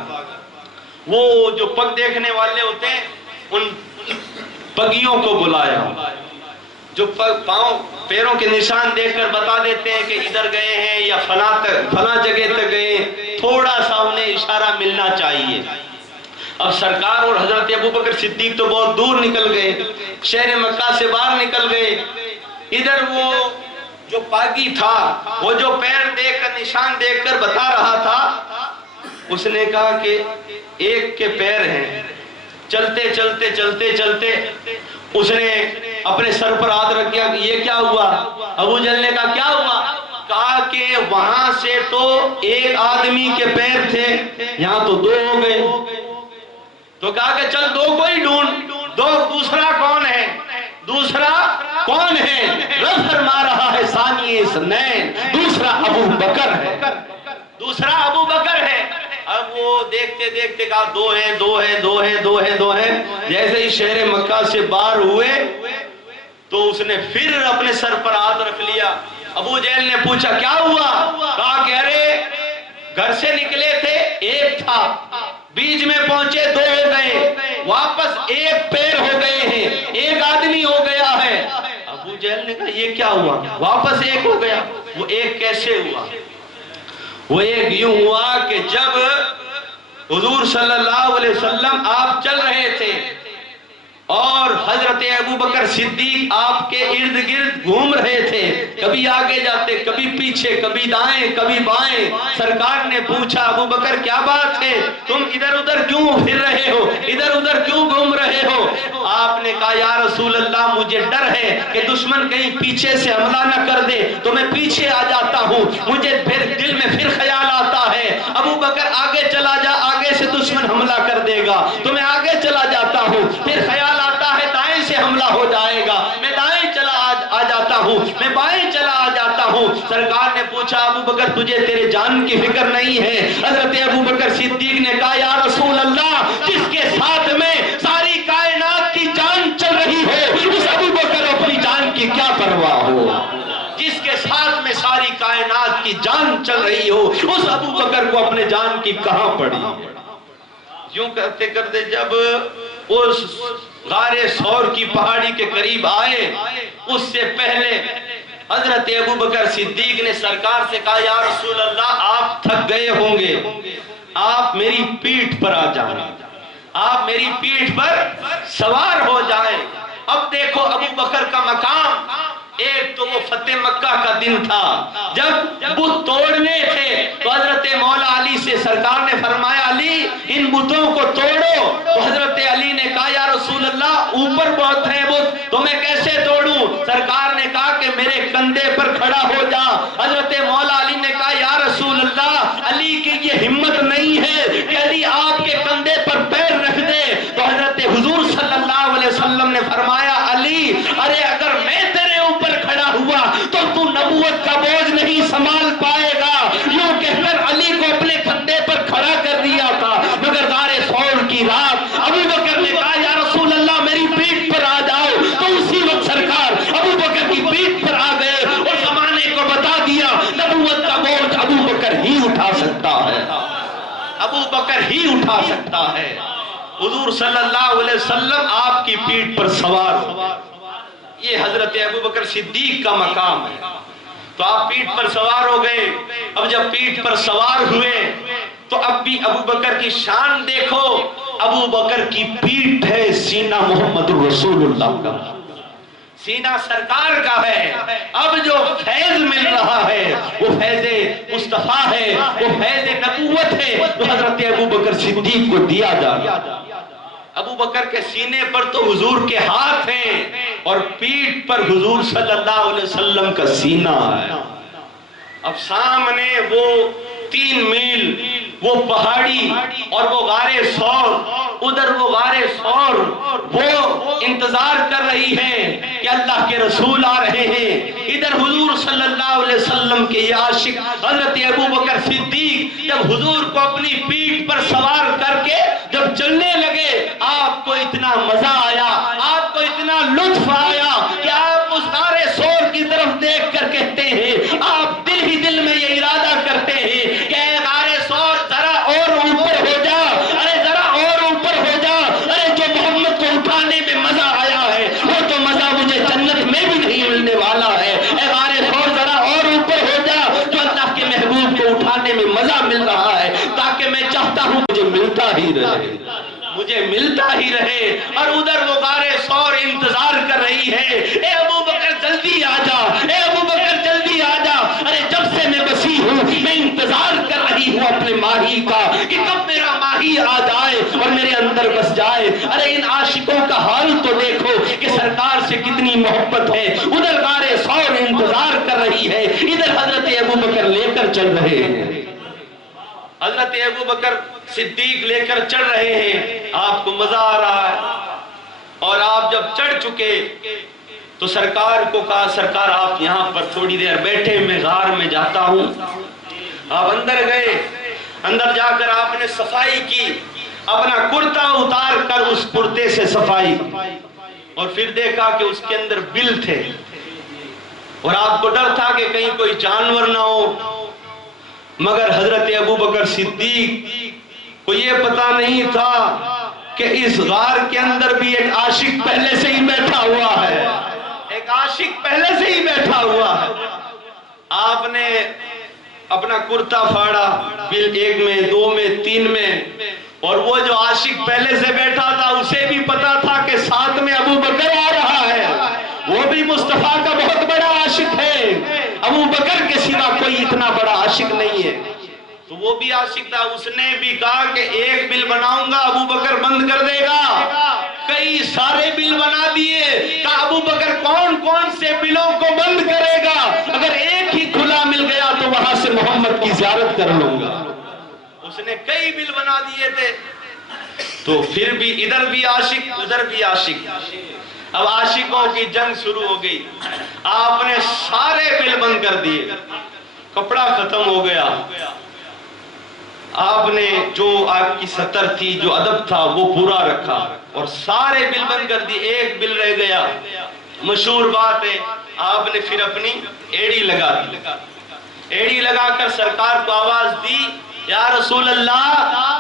وہ جو پگ دیکھنے والے ہوتے ہیں ان پگیوں کو بلایا جو پیروں کے نشان دیکھ کر بتا دیتے ہیں کہ ادھر گئے ہیں یا فلاں جگہ تک گئے ہیں، تھوڑا سا انہیں اشارہ ملنا چاہیے۔ اب سرکار اور حضرت ابو بکر صدیق تو بہت دور نکل گئے، شہر مکہ سے باہر نکل گئے۔ ادھر وہ جو پاگی تھا، وہ جو پیر دیکھ کر نشان دیکھ کر بتا رہا تھا، اس نے کہا کہ ایک کے پیر ہیں۔ چلتے چلتے چلتے چلتے اس نے اپنے سر پر ہاتھ رکھ دیا کہ یہ کیا ہوا؟ ابو جہل نے کہا کیا ہوا؟ کہا کہ وہاں سے تو ایک آدمی کے پیر تھے، یہاں تو دو ہو گئے۔ تو کہا کہ چل دو کو ہی ڈھونڈ، دوسرا کون ہے؟ دوسرا کون ہے؟ رب فرما رہا ہے ثانی اثنین، دوسرا ابو بکر ہے، دوسرا ابو بکر ہے۔ اب وہ دیکھتے دیکھتے کہا دو ہیں دو ہیں دو ہیں دو ہیں دو ہیں۔ جیسے ہی شہر مکہ سے باہر ہوئے تو اس نے پھر اپنے سر پر ہاتھ رکھ لیا۔ ابو جہل نے پوچھا کیا ہوا؟ کہا کہ ارے گھر سے نکلے تھے ایک تھا، بیچ میں پہنچے دو ہو گئے، واپس ایک پیر ہو گئے ہیں، ایک آدمی ہو گیا ہے۔ ابو جہل نے کہا یہ کیا ہوا؟ واپس ایک ہو گیا۔ وہ ایک کیسے ہوا؟ وہ ایک یوں ہوا کہ جب حضور صلی اللہ علیہ وسلم آپ چل رہے تھے اور حضرت ابو بکر صدیق آپ کے ارد گرد گھوم رہے تھے، کبھی آگے جاتے کبھی پیچھے، کبھی دائیں کبھی بائیں۔ سرکار نے پوچھا ابو بکر کیا بات ہے، تم ادھر ادھر کیوں پھر رہے ہو، ادھر ادھر کیوں گھوم رہے ہو؟ آپ نے کہا یا رسول اللہ مجھے ڈر ہے کہ دشمن کہیں پیچھے سے حملہ نہ کر دے تو میں پیچھے آ جاتا ہوں، مجھے پھر دل میں پھر خیال آتا ہے ابو بکر آگے چلا جا، آگے سے دشمن حملہ کر دے گا تو میں آگے چلا جاتا ہوں، پھر خیال آتا ہے دائیں سے حملہ ہو جائے گا، میں دائیں چلا آ جاتا ہوں، میں بائیں چلا آ جاتا ہوں۔ سرکار نے پوچھا ابو بکر تجھے تیرے جان کی فکر نہیں ہے؟ حضرت ابو بکر صدیق نے کہا یا رسول اللہ جس کے ساتھ میں ساری کائنات کی جان چل رہی ہو اس ابو بکر اپنی جان کی کیا پرواہ ہو؟ جس کے ساتھ میں ساری کائنات کی جان چل رہی ہو اس ابو بکر کو اپنے جان کی کہاں پڑی؟ یوں کرتے کرتے جب اس غار ثور کی پہاڑی کے قریب آئے، اس سے پہلے حضرت ابوبکر صدیق نے سرکار سے کہا یا رسول اللہ آپ تھک گئے ہوں گے، آپ میری پیٹھ پر آ جائیں، آپ میری پیٹھ پر سوار ہو جائیں۔ اب دیکھو ابوبکر کا مقام، ایک تو وہ فتح مکہ کا دن تھا جب بت توڑنے تھے، تو حضرت مولا علی سے سرکار نے فرمایا علی ان بتوں کو توڑو، تو حضرت علی نے کہا یا رسول اللہ اوپر بہت ہیں بت، تو میں کیسے توڑوں؟ سرکار نے کہا کہ میرے کندھے پر کھڑا ہو جا۔ حضرت مولا علی نے کہا یا رسول اللہ علی کی یہ ہمت نہیں ہے کہ علی آپ کے کندھے پر پیر رکھ دے، تو حضرت حضور صلی اللہ علیہ وسلم نے فرمایا علی ارے اگر میں تیرے اوپر کھڑا ہوا تو تو نبوت کا بوجھ نہیں سنبھال پائے گا۔ یوں کہہ کر علی کو اپنے کندھے پر کھڑا کر دیا تھا، مگر غار ثور کی رات ابوبکر نے کہا یا رسول اللہ میری پیٹھ پر آ جاؤ، تو اسی وقت سرکار ابوبکر کی پیٹھ پر آ گئے اور زمانے کو بتا دیا نبوت کا بوجھ ابوبکر ہی اٹھا سکتا ہے، ابوبکر ہی اٹھا سکتا ہے۔ حضور صلی اللہ علیہ وسلم آپ کی پیٹھ پر سوار ہو، یہ حضرت ابوبکر صدیق کا مقام ہے۔ تو آپ پیٹھ پر سوار ہو گئے، اب جب پیٹھ پر سوار ہوئے تو اب بھی ابوبکر کی شان دیکھو، ابوبکر کی پیٹھ ہے سینہ محمد رسول اللہ کا، سینہ سرکار کا ہے۔ اب جو فیض مل رہا ہے وہ فیض مصطفیٰ ہے، وہ فیض نبوت ہے جو حضرت ابوبکر صدیق کو دیا جا رہا ہے۔ ابوبکر کے سینے پر تو حضور کے ہاتھ ہیں اور پیٹھ پر حضور صلی اللہ علیہ وسلم کا سینہ ہے۔ اب سامنے وہ 3 میل وہ پہاڑی اور وہ غار ثور، ادھر وہ غار ثور، وہ انتظار کر رہی ہے کہ اللہ کے رسول آ رہے ہیں، ادھر حضور صلی اللہ علیہ وسلم کے یہ عاشق حضرت ابوبکر صدیق جب حضور کو اپنی پیٹھ پر سوار کر کے جب چلنے لگے، آپ کو اتنا مزہ آیا، آپ کو اتنا لطف آیا کہ آپ اس غار ثور کی طرف دیکھ کر کہتے ہیں، آپ دل ہی دل میں یہ ارادہ کرتے ہیں کہ اے غار ثور ذرا اور اوپر ہو جا، ارے ذرا اور اوپر ہو جا، ارے جو محمد کو اٹھانے میں مزہ آیا ہے وہ تو مزہ مجھے جنت میں بھی نہیں ملنے والا ہے۔ اے غار ثور ذرا اور اوپر ہو جا، جو اللہ کے محبوب کو اٹھانے میں مزہ مل رہا ہے، تاکہ میں چاہتا ہوں مجھے ملتا ہی رہے، مجھے ملتا ہی رہے۔ اور ادھر وہ غار ثور انتظار کر رہی ہے، اے ابوبکر جلدی آ جا، اے ابوبکر جلدی آ جا، ارے جب سے میں بسی ہوں میں انتظار کر رہی ہوں اپنے ماہی کا کہ کب میرا ماہی آ جائے اور میرے اندر بس جائے۔ ارے ان عاشقوں کا حال تو دیکھو کہ سرکار سے کتنی محبت ہے، ادھر غار ثور انتظار کر رہی ہے، ادھر حضرت ابوبکر لے کر چل رہے ہیں، حضرت ابوبکر صدیق لے کر چڑھ رہے ہیں، آپ کو مزہ آ رہا ہے۔ اور آپ جب چڑھ چکے تو سرکار کو کہا سرکار آپ یہاں پر تھوڑی دیر بیٹھے، میں غار میں جاتا ہوں۔ آپ اندر گئے، اندر جا کر آپ نے صفائی کی، اپنا کرتا اتار کر اس کرتے سے صفائی، اور پھر دیکھا کہ اس کے اندر بل تھے، اور آپ کو ڈر تھا کہ کہیں کوئی جانور نہ ہو، مگر حضرت ابوبکر صدیق کو یہ پتا نہیں تھا کہ اس غار کے اندر بھی ایک عاشق پہلے سے ہی بیٹھا ہوا ہے، ایک عاشق پہلے سے ہی بیٹھا ہوا ہے۔ آپ نے اپنا کرتا پھاڑا، بل 1 میں 2 میں 3 میں، اور وہ جو عاشق پہلے سے بیٹھا تھا اسے بھی پتا تھا کہ ساتھ میں ابوبکر آ رہا ہے، وہ بھی مصطفیٰ کا بہت بڑا عاشق ہے، ابوبکر کے سوا کوئی اتنا بڑا عاشق نہیں ہے۔ تو وہ بھی عاشق تھا، اس نے بھی کہا کہ 1 بل بناؤں گا ابوبکر بند کر دے گا، کئی سارے بل بنا دیے، کہا ابوبکر کون کون سے بلوں کو بند کرے گا، اگر ایک ہی کھلا مل گیا تو وہاں سے محمد کی زیارت کر لوں گا۔ اس نے کئی بل بنا دیے تھے، تو پھر بھی ادھر بھی عاشق ادھر بھی عاشق، اب عاشقوں کی جنگ شروع ہو گئی، آپ نے سارے بل بند کر دیے، کپڑا ختم ہو گیا، آپ نے جو آپ کی سطر تھی جو ادب تھا وہ پورا رکھا اور سارے بل بند کر دی، ایک بل رہ گیا۔ مشہور بات ہے، آپ نے پھر اپنی ایڑی لگا دی، ایڑی لگا کر سرکار کو آواز دی یا رسول اللہ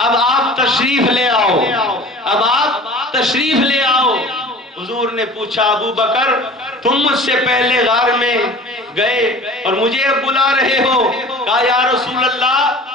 اب آپ تشریف لے آؤ، اب آپ تشریف لے آؤ۔ حضور نے پوچھا ابو بکر تم مجھ سے پہلے غار میں گئے اور مجھے اب بلا رہے ہو؟ کہا یا رسول اللہ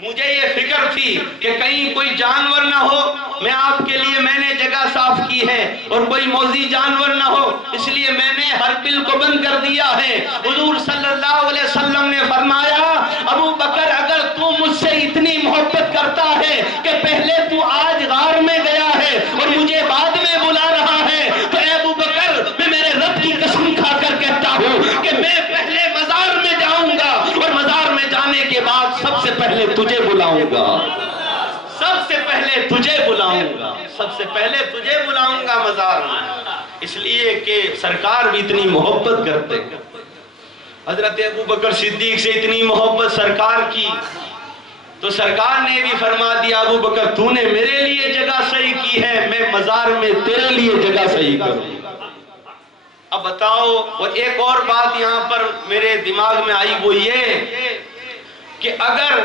مجھے یہ فکر تھی کہ کہیں کوئی جانور نہ ہو، میں آپ کے لیے میں نے جگہ صاف کی ہے، اور کوئی موذی جانور نہ ہو، اس لیے میں نے ہر بل کو بند کر دیا ہے۔ حضور صلی اللہ علیہ وسلم نے فرمایا ابو بکر اگر تو مجھ سے اتنی محبت کرتا ہے کہ پہلے تو آج غار میں گیا ہے اور مجھے بعد میں بلا رہا ہے، تو اے ابو بکر میں میرے رب کی قسم کھا کر کہتا ہوں کہ میں پہلے مزار میں جاؤں گا اور مزار میں جانے کے بعد سب سے پہلے تجھے بلاؤں گا، سب سے پہلے تجھے بلاؤں گا، سب سے پہلے تجھے بلاؤں گا مزار میں، اس لیے کہ سرکار بھی اتنی محبت کرتے ہیں۔ حضرت ابو بکر صدیق سے اتنی محبت سرکار کی تو سرکار نے بھی فرما دیا ابو بکر تو نے میرے لیے جگہ صحیح کی ہے، میں مزار میں تیرے لیے جگہ صحیح کروں۔ اب بتاؤ، اور ایک اور بات یہاں پر میرے دماغ میں آئی وہ یہ کہ اگر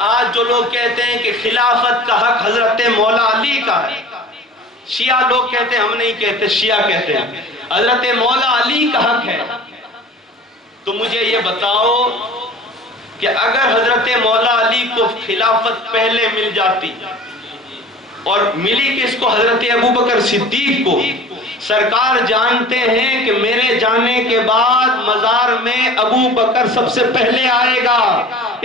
آج جو لوگ کہتے ہیں کہ خلافت کا حق حضرت مولا علی کا ہے، شیعہ لوگ کہتے ہیں، ہم نہیں کہتے، شیعہ کہتے ہیں حضرت مولا علی کا حق ہے، تو مجھے یہ بتاؤ کہ اگر حضرت مولا علی کو خلافت پہلے مل جاتی اور ملی کس کو؟ حضرت ابو بکر صدیق کو، سرکار جانتے ہیں کہ میرے جانے کے بعد مزار میں ابو بکر سب سے پہلے آئے گا،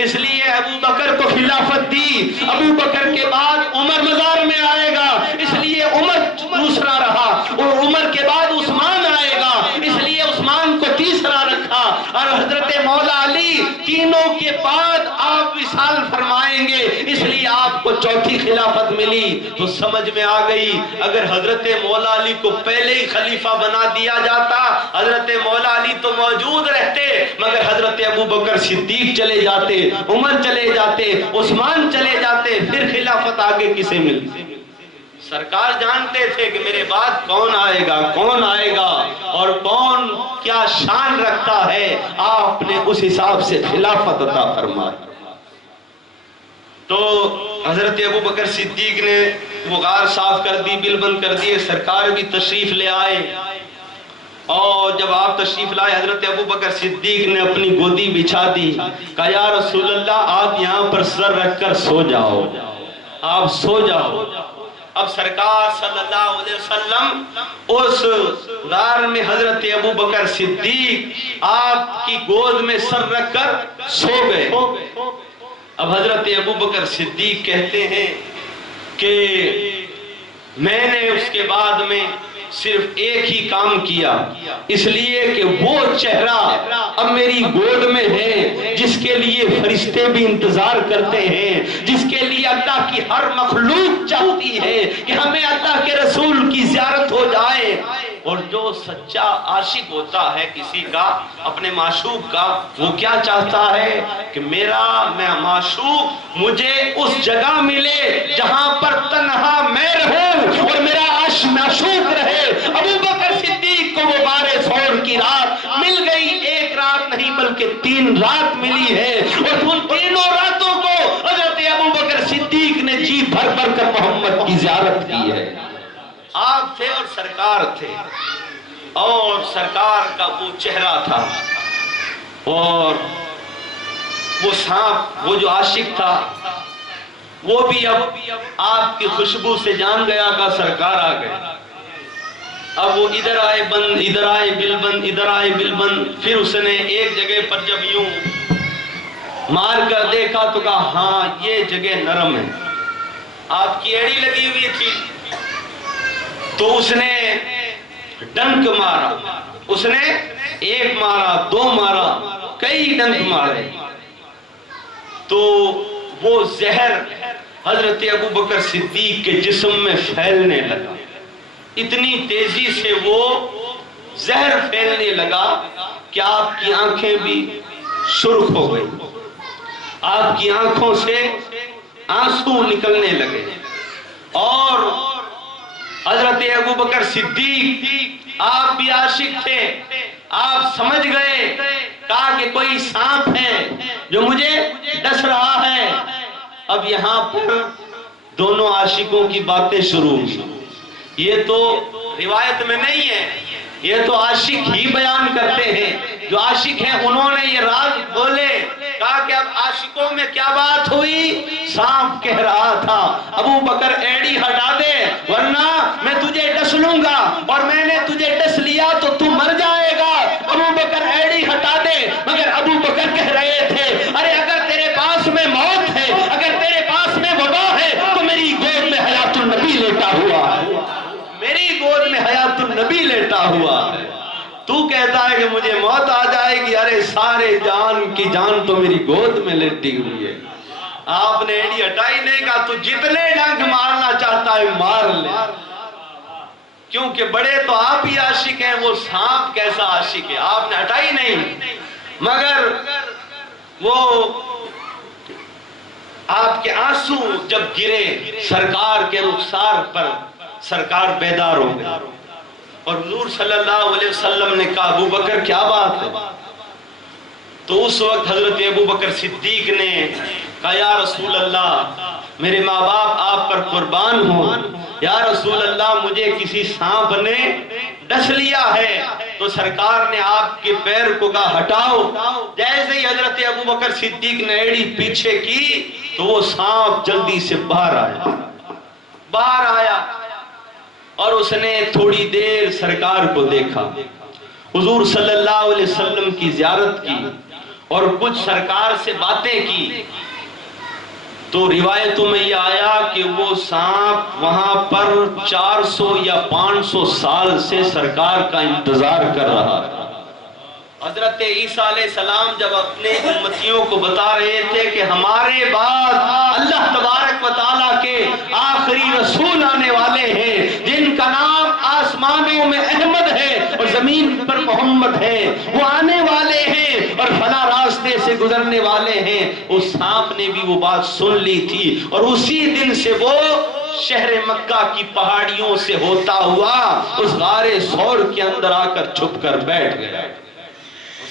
اس لیے ابو بکر کو خلافت دی، ابو بکر کے بعد عمر مزار میں آئے گا، اس لیے عمر دوسرا رہا، اور عمر کے بعد عثمان آئے گا، اس لیے عثمان کو تیسرا رکھا، اور حضرت مولا علی تینوں کے بعد آپ وصال فرمائیں گے، اس لیے آپ کو چوتھی خلافت ملی۔ تو سمجھ میں آ گئی اگر حضرت مولا علی کو پہلے ہی خلیفہ بنا دیا جاتا، حضرت مولا علی تو موجود رہتے مگر حضرت ابو بکر صدیق چلے جاتے، عمر چلے جاتے، عثمان چلے جاتے، پھر خلافت آگے کسے ملتی؟ سرکار جانتے تھے کہ میرے بعد کون آئے گا، کون آئے گا اور کون کیا شان رکھتا ہے، آپ نے اس حساب سے خلافت عطا فرمائی۔ تو حضرت ابو بکر صدیق نے وہ غار صاف کر دی، بل بند کر دیے، سرکار بھی تشریف لے آئے، اور جب آپ تشریف لائے حضرت ابو بکر صدیق نے اپنی گودی بچھا دی، کہا یا رسول اللہ آپ یہاں پر سر رکھ کر سو جاؤ، آپ سو جاؤ۔ اب سرکار صلی اللہ علیہ وسلم اس غار میں حضرت ابو بکر صدیق آپ کی گود میں سر رکھ کر سو گئے۔ اب حضرت ابو بکر صدیق کہتے ہیں کہ میں نے اس کے بعد میں صرف ایک ہی کام کیا، اس لیے کہ وہ چہرہ اب میری گود میں ہے جس کے لیے فرشتے بھی انتظار کرتے ہیں، جس کے لیے اللہ کی ہر مخلوق چاہتی ہے کہ ہمیں اللہ کے رسول کی زیارت ہو جائے۔ اور جو سچا عاشق ہوتا ہے کسی کا، اپنے معشوق کا، وہ کیا چاہتا ہے کہ میرا معشوق مجھے اس جگہ ملے جہاں پر تنہا میں رہوں اور میرا معشوق رہے۔ ابو بکر صدیق کو وہ غار ثور کی رات مل گئی، ایک رات نہیں بلکہ 3 رات ملی ہے، اور ان تینوں راتوں کو حضرت ابو بکر صدیق نے جی بھر بھر کر محمد کی زیارت کی ہے۔ آپ تھے اور سرکار تھے، اور سرکار کا وہ چہرہ تھا، اور وہ سانپ، وہ جو عاشق تھا وہ بھی اب آپ کی خوشبو سے جان گیا کہ سرکار آ گئے۔ اب وہ ادھر آئے بند، ادھر آئے بل بند، ادھر آئے بل بند، پھر اس نے ایک جگہ پر جب یوں مار کر دیکھا تو کہا ہاں یہ جگہ نرم ہے، آپ کی ایڑی لگی ہوئی تھی، تو اس نے ڈنک مارا، اس نے 1 مارا، 2 مارا، کئی ڈنک مارے، تو وہ زہر حضرت ابو بکر صدیق کے جسم میں پھیلنے لگا، اتنی تیزی سے وہ زہر پھیلنے لگا کہ آپ کی آنکھیں بھی سرخ ہو گئی، آپ کی آنکھوں سے آنسو نکلنے لگے، اور حضرت ابو بکر صدیق آپ بھی عاشق تھے، آپ سمجھ گئے، کہا کہ کوئی سانپ ہے جو مجھے ڈس رہا ہے۔ اب یہاں پر دونوں عاشقوں کی باتیں شروع ہوئی، یہ تو روایت میں نہیں ہے، یہ تو عاشق ہی بیان کرتے ہیں۔ جو عاشق ہیں انہوں نے یہ راز بولے، کہا کہ اب عاشقوں میں کیا بات ہوئی؟ سانپ کہہ رہا تھا ابو بکر ایڑی ہٹا دے ورنہ میں تجھے ڈس لوں گا، اور میں نے تجھے ڈس لیا تو تو مر جائے گا۔ ابو بکر ایڑی ہٹا دے، مگر ابو بکر کہہ رہے تھے ارے اگر تیرے پاس میں موت ہے، اگر تیرے پاس میں وبا ہے تو میری گود میں حیات النبی لیٹا ہوا ہے، میری گود میں حیات النبی لیٹا ہوا ہے۔ تو کہتا ہے کہ مجھے موت آ جائے گی، ارے سارے جان کی جان تو میری گود میں لیٹی ہوئی ہے۔ آپ نے ایڑی ہٹائی نہیں، کہا تو جتنے ڈنک مارنا چاہتا ہے مار لے، کیونکہ بڑے تو آپ ہی عاشق ہیں، وہ سانپ کیسا عاشق ہے؟ آپ نے ہٹائی نہیں، مگر وہ آپ کے آنسو جب گرے سرکار کے رخسار پر، سرکار بیدار ہو گئے، اور حضور صلی اللہ علیہ وسلم نے کہا ابو بکر کیا بات ہے؟ تو اس وقت حضرت ابو بکر صدیق نے کہا یا رسول اللہ میرے ماں باپ آپ پر قربان ہوں، یا رسول اللہ مجھے کسی سانپ نے ڈس لیا ہے۔ تو سرکار نے آپ کے پیر کو کہا ہٹاؤ، جیسے ہی حضرت ابو بکر صدیق نے ایڑی پیچھے کی تو وہ سانپ جلدی سے باہر آیا، اور اس نے تھوڑی دیر سرکار کو دیکھا، حضور صلی اللہ علیہ وسلم کی زیارت کی اور کچھ سرکار سے باتیں کی، تو روایتوں میں یہ آیا کہ وہ سانپ وہاں پر 400 یا 500 سال سے سرکار کا انتظار کر رہا تھا۔ حضرت عیسیٰ علیہ السلام جب اپنے امتیوں کو بتا رہے تھے کہ ہمارے بعد اللہ تبارک و تعالیٰ کے آخری رسول آنے والے ہیں جن کا نام آسمانوں میں احمد ہے اور زمین پر محمد ہے، وہ آنے والے ہیں اور فلاں راستے سے گزرنے والے ہیں، اس سانپ نے بھی وہ بات سن لی تھی، اور اسی دن سے وہ شہر مکہ کی پہاڑیوں سے ہوتا ہوا اس غار ثور کے اندر آ کر چھپ کر بیٹھ گیا،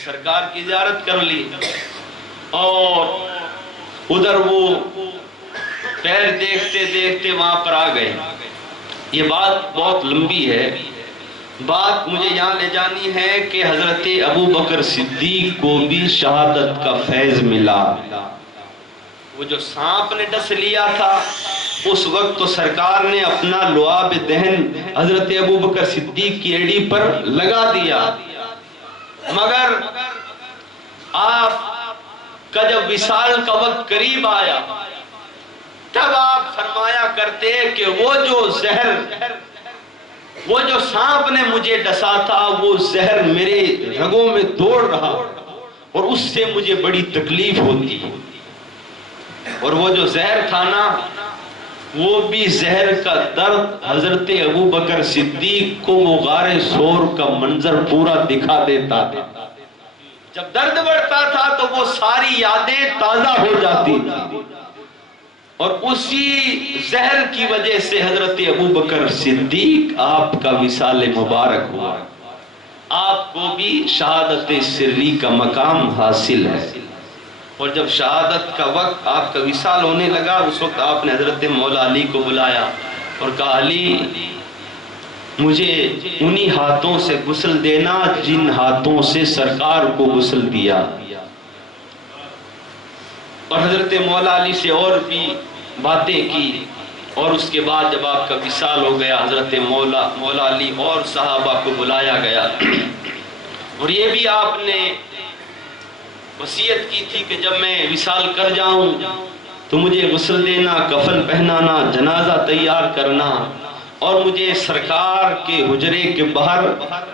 سرکار کی زیارت کر لی، اور ادھر وہ پیر دیکھتے دیکھتے وہاں پر آ گئے۔ یہ بات بہت لمبی ہے، بات مجھے یہاں لے جانی ہے کہ حضرت ابو بکر صدیق کو بھی شہادت کا فیض ملا۔ وہ جو سانپ نے ڈس لیا تھا اس وقت تو سرکار نے اپنا لعاب دہن حضرت ابو بکر صدیق کی ایڑی پر لگا دیا، مگر آپ کا جب وصال کا وقت قریب آیا تب آپ فرمایا کرتے کہ وہ جو سانپ نے مجھے ڈسا تھا وہ زہر میرے رگوں میں دوڑ رہا اور اس سے مجھے بڑی تکلیف ہوتی، اور وہ جو زہر تھا نا وہ بھی زہر کا درد حضرت ابو بکر صدیق کو وہ غار ثور کا منظر پورا دکھا دیتا تھا، جب درد بڑھتا تھا تو وہ ساری یادیں تازہ ہو جاتی تھی، اور اسی زہر کی وجہ سے حضرت ابو بکر صدیق آپ کا وصال مبارک ہوا، آپ کو بھی شہادت سری کا مقام حاصل ہے۔ اور جب شہادت کا وقت آپ کا وصال ہونے لگا اس وقت آپ نے حضرت مولا علی کو بلایا اور کہا علی مجھے انہی ہاتھوں سے غسل دینا جن ہاتھوں سے سرکار کو غسل دیا، اور حضرت مولا علی سے اور بھی باتیں کی، اور اس کے بعد جب آپ کا وصال ہو گیا حضرت مولا علی اور صحابہ کو بلایا گیا، اور یہ بھی آپ نے وصیت کی تھی کہ جب میں وصال کر جاؤں تو مجھے غسل دینا، کفن پہنانا، جنازہ تیار کرنا، اور مجھے سرکار کے حجرے کے باہر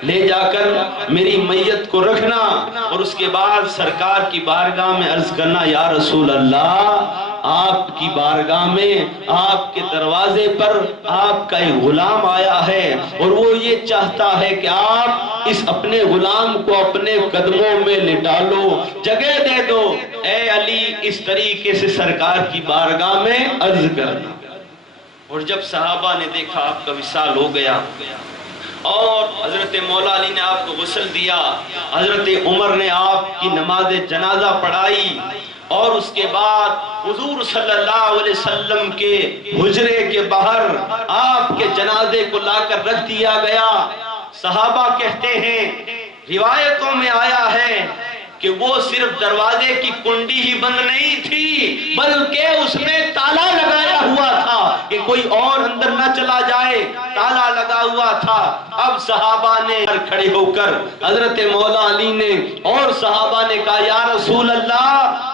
لے جا کر میری میت کو رکھنا، اور اس کے بعد سرکار کی بارگاہ میں عرض کرنا یا رسول اللہ آپ کی بارگاہ میں آپ کے دروازے پر آپ کا ایک غلام آیا ہے اور وہ یہ چاہتا ہے کہ آپ اس اپنے غلام کو اپنے قدموں میں لٹا لو، جگہ دے دو، اے علی اس طریقے سے سرکار کی بارگاہ میں عرض کرنا۔ اور جب صحابہ نے دیکھا آپ کا وصال ہو گیا اور حضرت مولا علی نے آپ کو غسل دیا، حضرت عمر نے آپ کی نماز جنازہ پڑھائی، اور اس کے بعد حضور صلی اللہ علیہ وسلم کے حجرے کے باہر آپ کے جنازے کو لا کر رکھ دیا گیا۔ صحابہ کہتے ہیں، روایتوں میں آیا ہے کہ وہ صرف دروازے کی کنڈی ہی بند نہیں تھی بلکہ اس میں تالا لگایا ہوا تھا کہ کوئی اور اندر نہ چلا جائے، تالا لگا ہوا تھا۔ اب صحابہ نے کھڑے ہو کر حضرت مولا علی نے اور صحابہ نے کہا، یا رسول اللہ،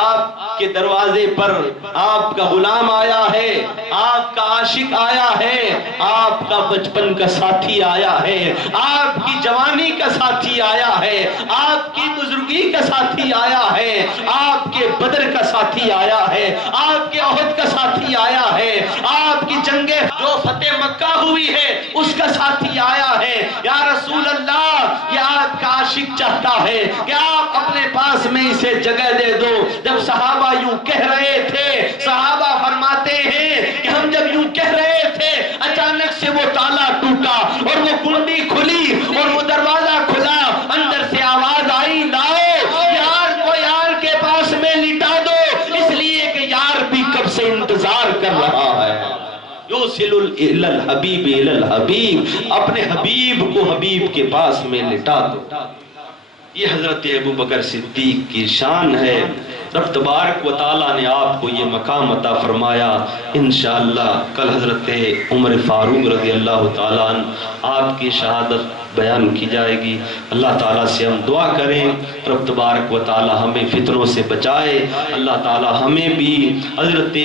آپ کے دروازے پر آپ کا غلام آیا ہے، آپ کا عاشق آیا ہے، آپ کا بچپن کا ساتھی آیا ہے، آپ کی جوانی کا ساتھی آیا ہے، آپ کی بزرگی کا ساتھی آیا ہے، آپ کے بدر کا ساتھی آیا ہے، آپ کے احد کا ساتھی آیا ہے، آپ کی جنگ جو فتح مکہ ہوئی ہے اس کا ساتھی آیا ہے۔ یا رسول اللہ، یہ آپ کا عاشق چاہتا ہے کہ آپ اپنے پاس میں اسے جگہ دے دو۔ جب صحابہ یوں کہہ رہے تھے، صحابہ فرماتے ہیں کہ ہم جب یوں کہہ رہے تھے، اچانک سے وہ تالا ٹوٹا اور وہ کنڈی کھلی اور وہ دروازہ کھلا، اندر سے آواز آئی، لاؤ یار کو یار کے پاس میں لٹا دو، اس لیے کہ یار بھی کب سے انتظار کر رہا ہے۔ یوصل الحبیب الی الحبیب، اپنے حبیب کو حبیب کے پاس میں لٹا دو۔ یہ حضرت ابوبکر صدیق کی شان ہے۔ رب تبارک و تعالیٰ نے آپ کو یہ مقام عطا فرمایا۔ انشاءاللہ کل حضرت عمر فاروق رضی اللہ تعالیٰ عنہ آپ کی شہادت بیان کی جائے گی۔ اللہ تعالیٰ سے ہم دعا کریں، رب تبارک و تعالیٰ ہمیں فتنوں سے بچائے، اللہ تعالیٰ ہمیں بھی حضرت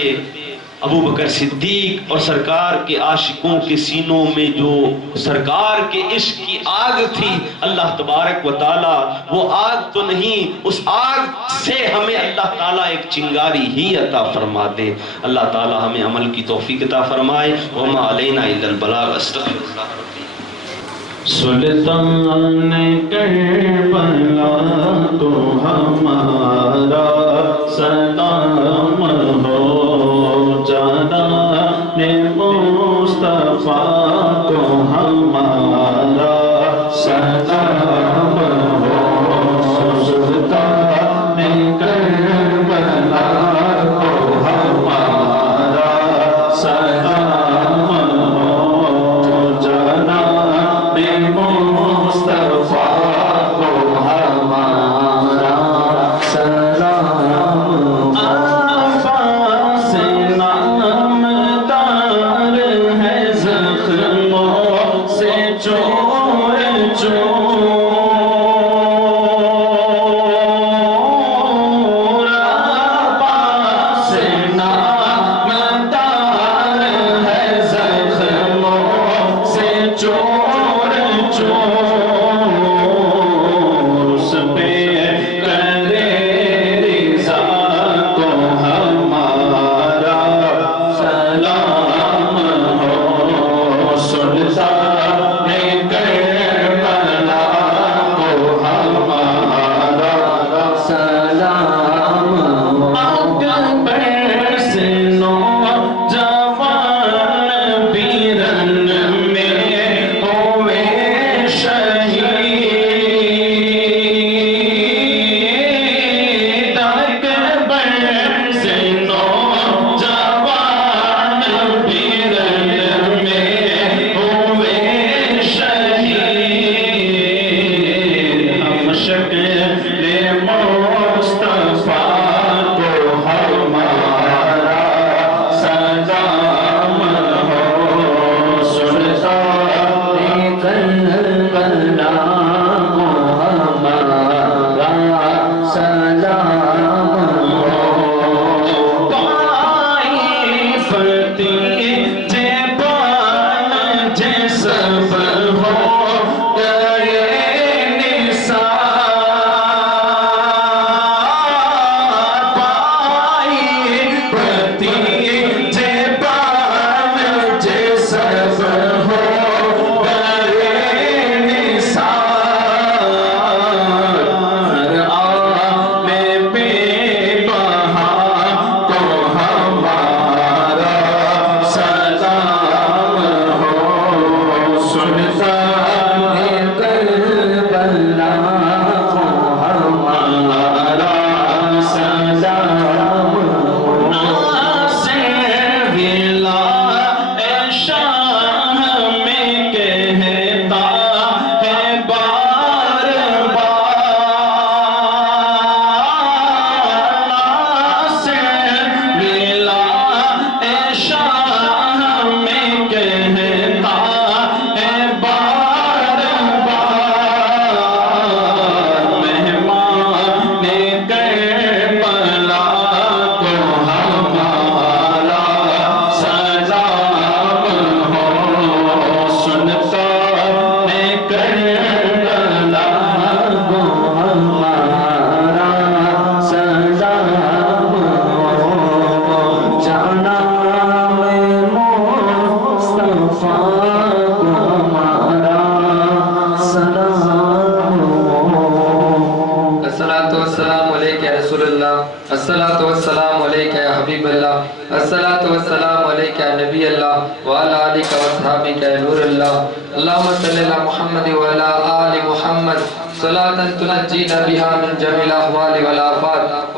ابوبکر صدیق اور سرکار کے عاشقوں کے سینوں میں جو سرکار کے عشق کی آگ تھی، اللہ تبارک و تعالیٰ وہ آگ تو نہیں، اس آگ سے ہمیں اللہ تعالیٰ ایک چنگاری ہی عطا فرما دے۔ اللہ تعالیٰ ہمیں عمل کی توفیق عطا فرمائے۔ وما علینا الا البلاغ۔ استغفر اللہ ربی۔ سلطان کربلا تو ہمارا سلام ہو، جانان مصطفیٰ کو ہمارا سلام ہو، سلطان کربلا کو ہمارا سلام ہو، جانان مصطفیٰ کو ہمارا سلام۔ آفا سے نامدار ہے زخموں سے چور چور، آفا سے نامدار ہے زخموں سے چور چور، اس پہ کرے رضا کو ہمارا سلام ہو، سلطان کربلا کو ہمارا سلام ہو۔ اکبر سے نوجوان بیرن میں ہوئے شہید، اکبر سے نوجوان بیرن میں ہوئے شہید، ہم شکل مصطفیٰ کو ہمارا سلام ہو، سلطان کربلا کو ہمارا سلام ہو، پائی فتح جبان جسم ہو گئے نثار، پائی فتح جبان جسم ہو گئے نثار، عام بے بہا کو ہمارا سلام ہو، سلطان کربلا کو ہمارا سلام والسلام علیک یا رسول اللہ، الصلاۃ والسلام علیک یا حبیب اللہ، الصلاۃ والسلام علیک یا نبی اللہ وعلی آلک واصحابک یا نور اللہ۔ اللہم صلی علی محمد وعلی آل محمد صلاۃ تنجینا بها من جمیع الاحوال والآفات